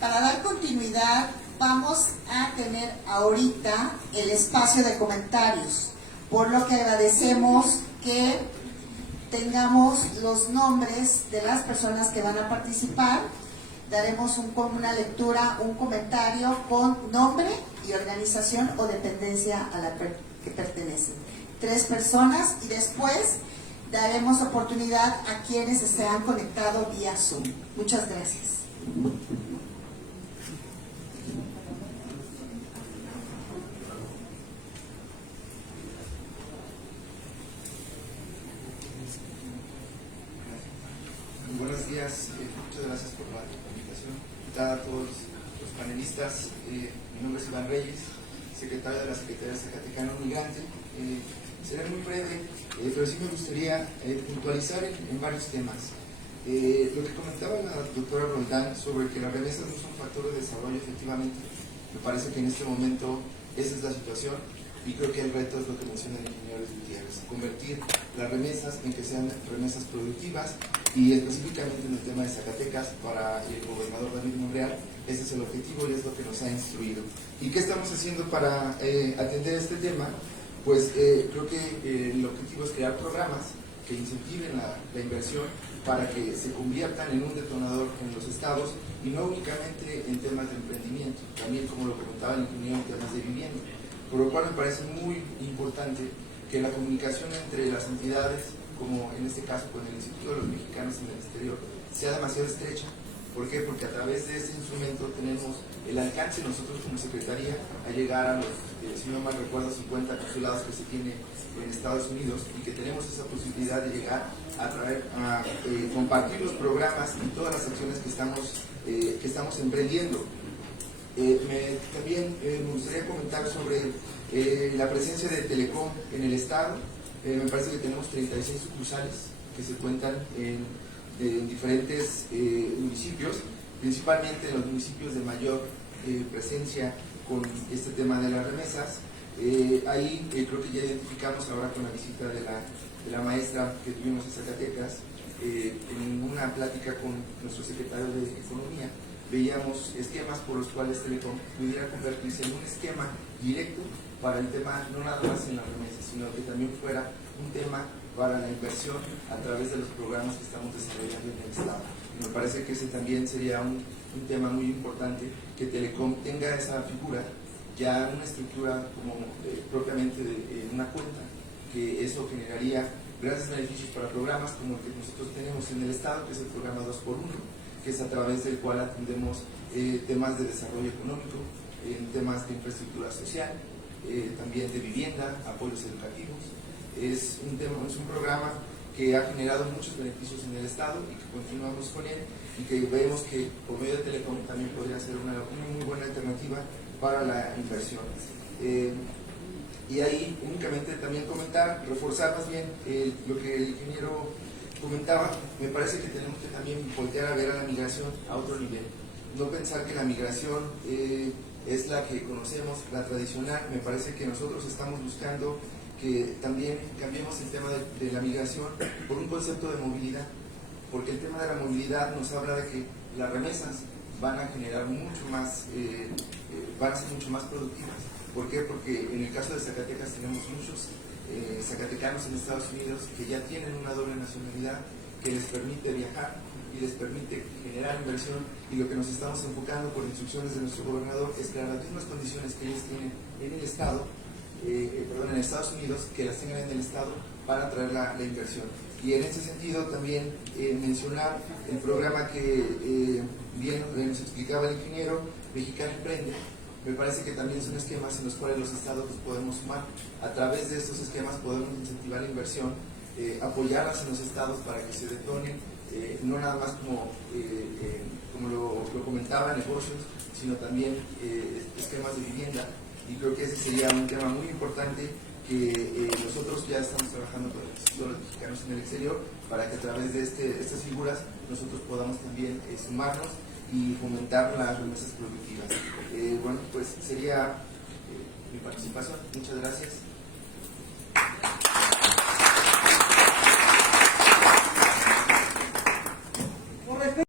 Para dar continuidad, vamos a tener ahorita el espacio de comentarios, por lo que agradecemos que tengamos los nombres de las personas que van a participar. Daremos una lectura, un comentario con nombre y organización o dependencia a la que pertenecen. 3 personas, y después daremos oportunidad a quienes se han conectado vía Zoom. Muchas gracias. Buenos días, muchas gracias por la invitación. A todos los panelistas, mi nombre es Iván Reyes, secretario de la Secretaría de Zacatecano Migrante. Seré muy breve, pero sí me gustaría puntualizar en varios temas. Lo que comentaba la doctora Roldán sobre que las remesas no son factor de desarrollo, efectivamente, me parece que en este momento esa es la situación, y creo que el reto es lo que menciona el ingeniero Gutiérrez, convertir las remesas en que sean remesas productivas, y específicamente en el tema de Zacatecas, para el gobernador David Monreal, ese es el objetivo y es lo que nos ha instruido. ¿Y qué estamos haciendo para atender este tema? Pues creo que el objetivo es crear programas que incentiven la inversión para que se conviertan en un detonador en los estados, y no únicamente en temas de emprendimiento, también, como lo comentaba el ingeniero, en temas de vivienda. Por lo cual me parece muy importante que la comunicación entre las entidades, como en este caso con el Instituto de los Mexicanos en el Exterior, sea demasiado estrecha. ¿Por qué? Porque a través de este instrumento tenemos el alcance nosotros como Secretaría a llegar a los, si no mal recuerdo, 50 consulados que se tiene en Estados Unidos, y que tenemos esa posibilidad de llegar a compartir los programas y todas las acciones que estamos emprendiendo. También me gustaría comentar sobre la presencia de Telecom en el Estado. Me parece que tenemos 36 sucursales que se cuentan en diferentes municipios, principalmente en los municipios de mayor presencia con este tema de las remesas. Ahí creo que ya identificamos ahora con la visita de la maestra que tuvimos en Zacatecas, en una plática con nuestro secretario de Economía, veíamos esquemas por los cuales Telecom pudiera convertirse en un esquema directo para el tema, no nada más en las remesas, sino que también fuera un tema para la inversión a través de los programas que estamos desarrollando en el Estado. Y me parece que ese también sería un tema muy importante, que Telecom tenga esa figura, ya una estructura como propiamente en una cuenta, que eso generaría grandes beneficios para programas como el que nosotros tenemos en el Estado, que es el programa 2x1, que es a través del cual atendemos temas de desarrollo económico, temas de infraestructura social, también de vivienda, apoyos educativos. Es un programa que ha generado muchos beneficios en el Estado y que continuamos con él, y que vemos que por medio de Telecom también podría ser una muy buena alternativa para la inversión. Y ahí únicamente también comentar, reforzar más bien lo que el ingeniero comentaba. Me parece que tenemos que también voltear a ver a la migración a otro nivel, no pensar que la migración es la que conocemos, la tradicional. Me parece que nosotros estamos buscando que también cambiemos el tema de la migración por un concepto de movilidad, porque el tema de la movilidad nos habla de que las remesas van a generar mucho más, van a ser mucho más productivas. ¿Por qué? Porque en el caso de Zacatecas tenemos muchos zacatecanos en Estados Unidos que ya tienen una doble nacionalidad que les permite viajar y les permite generar inversión, y lo que nos estamos enfocando por instrucciones de nuestro gobernador es crear las mismas condiciones que ellos tienen en el Estado, en Estados Unidos, que las tengan en el Estado para atraer la inversión. Y en este sentido también mencionar el programa que bien nos explicaba el ingeniero, Mexicano Emprende. Me parece que también son esquemas en los cuales los estados nos podemos sumar. A través de estos esquemas podemos incentivar la inversión, apoyarlas en los estados para que se detonen, no nada más como lo comentaba, negocios, sino también esquemas de vivienda. Y creo que ese sería un tema muy importante que nosotros ya estamos trabajando con los mexicanos en el exterior, para que a través de estas figuras nosotros podamos también sumarnos y fomentar las remesas productivas. Bueno, pues sería mi participación. Muchas gracias.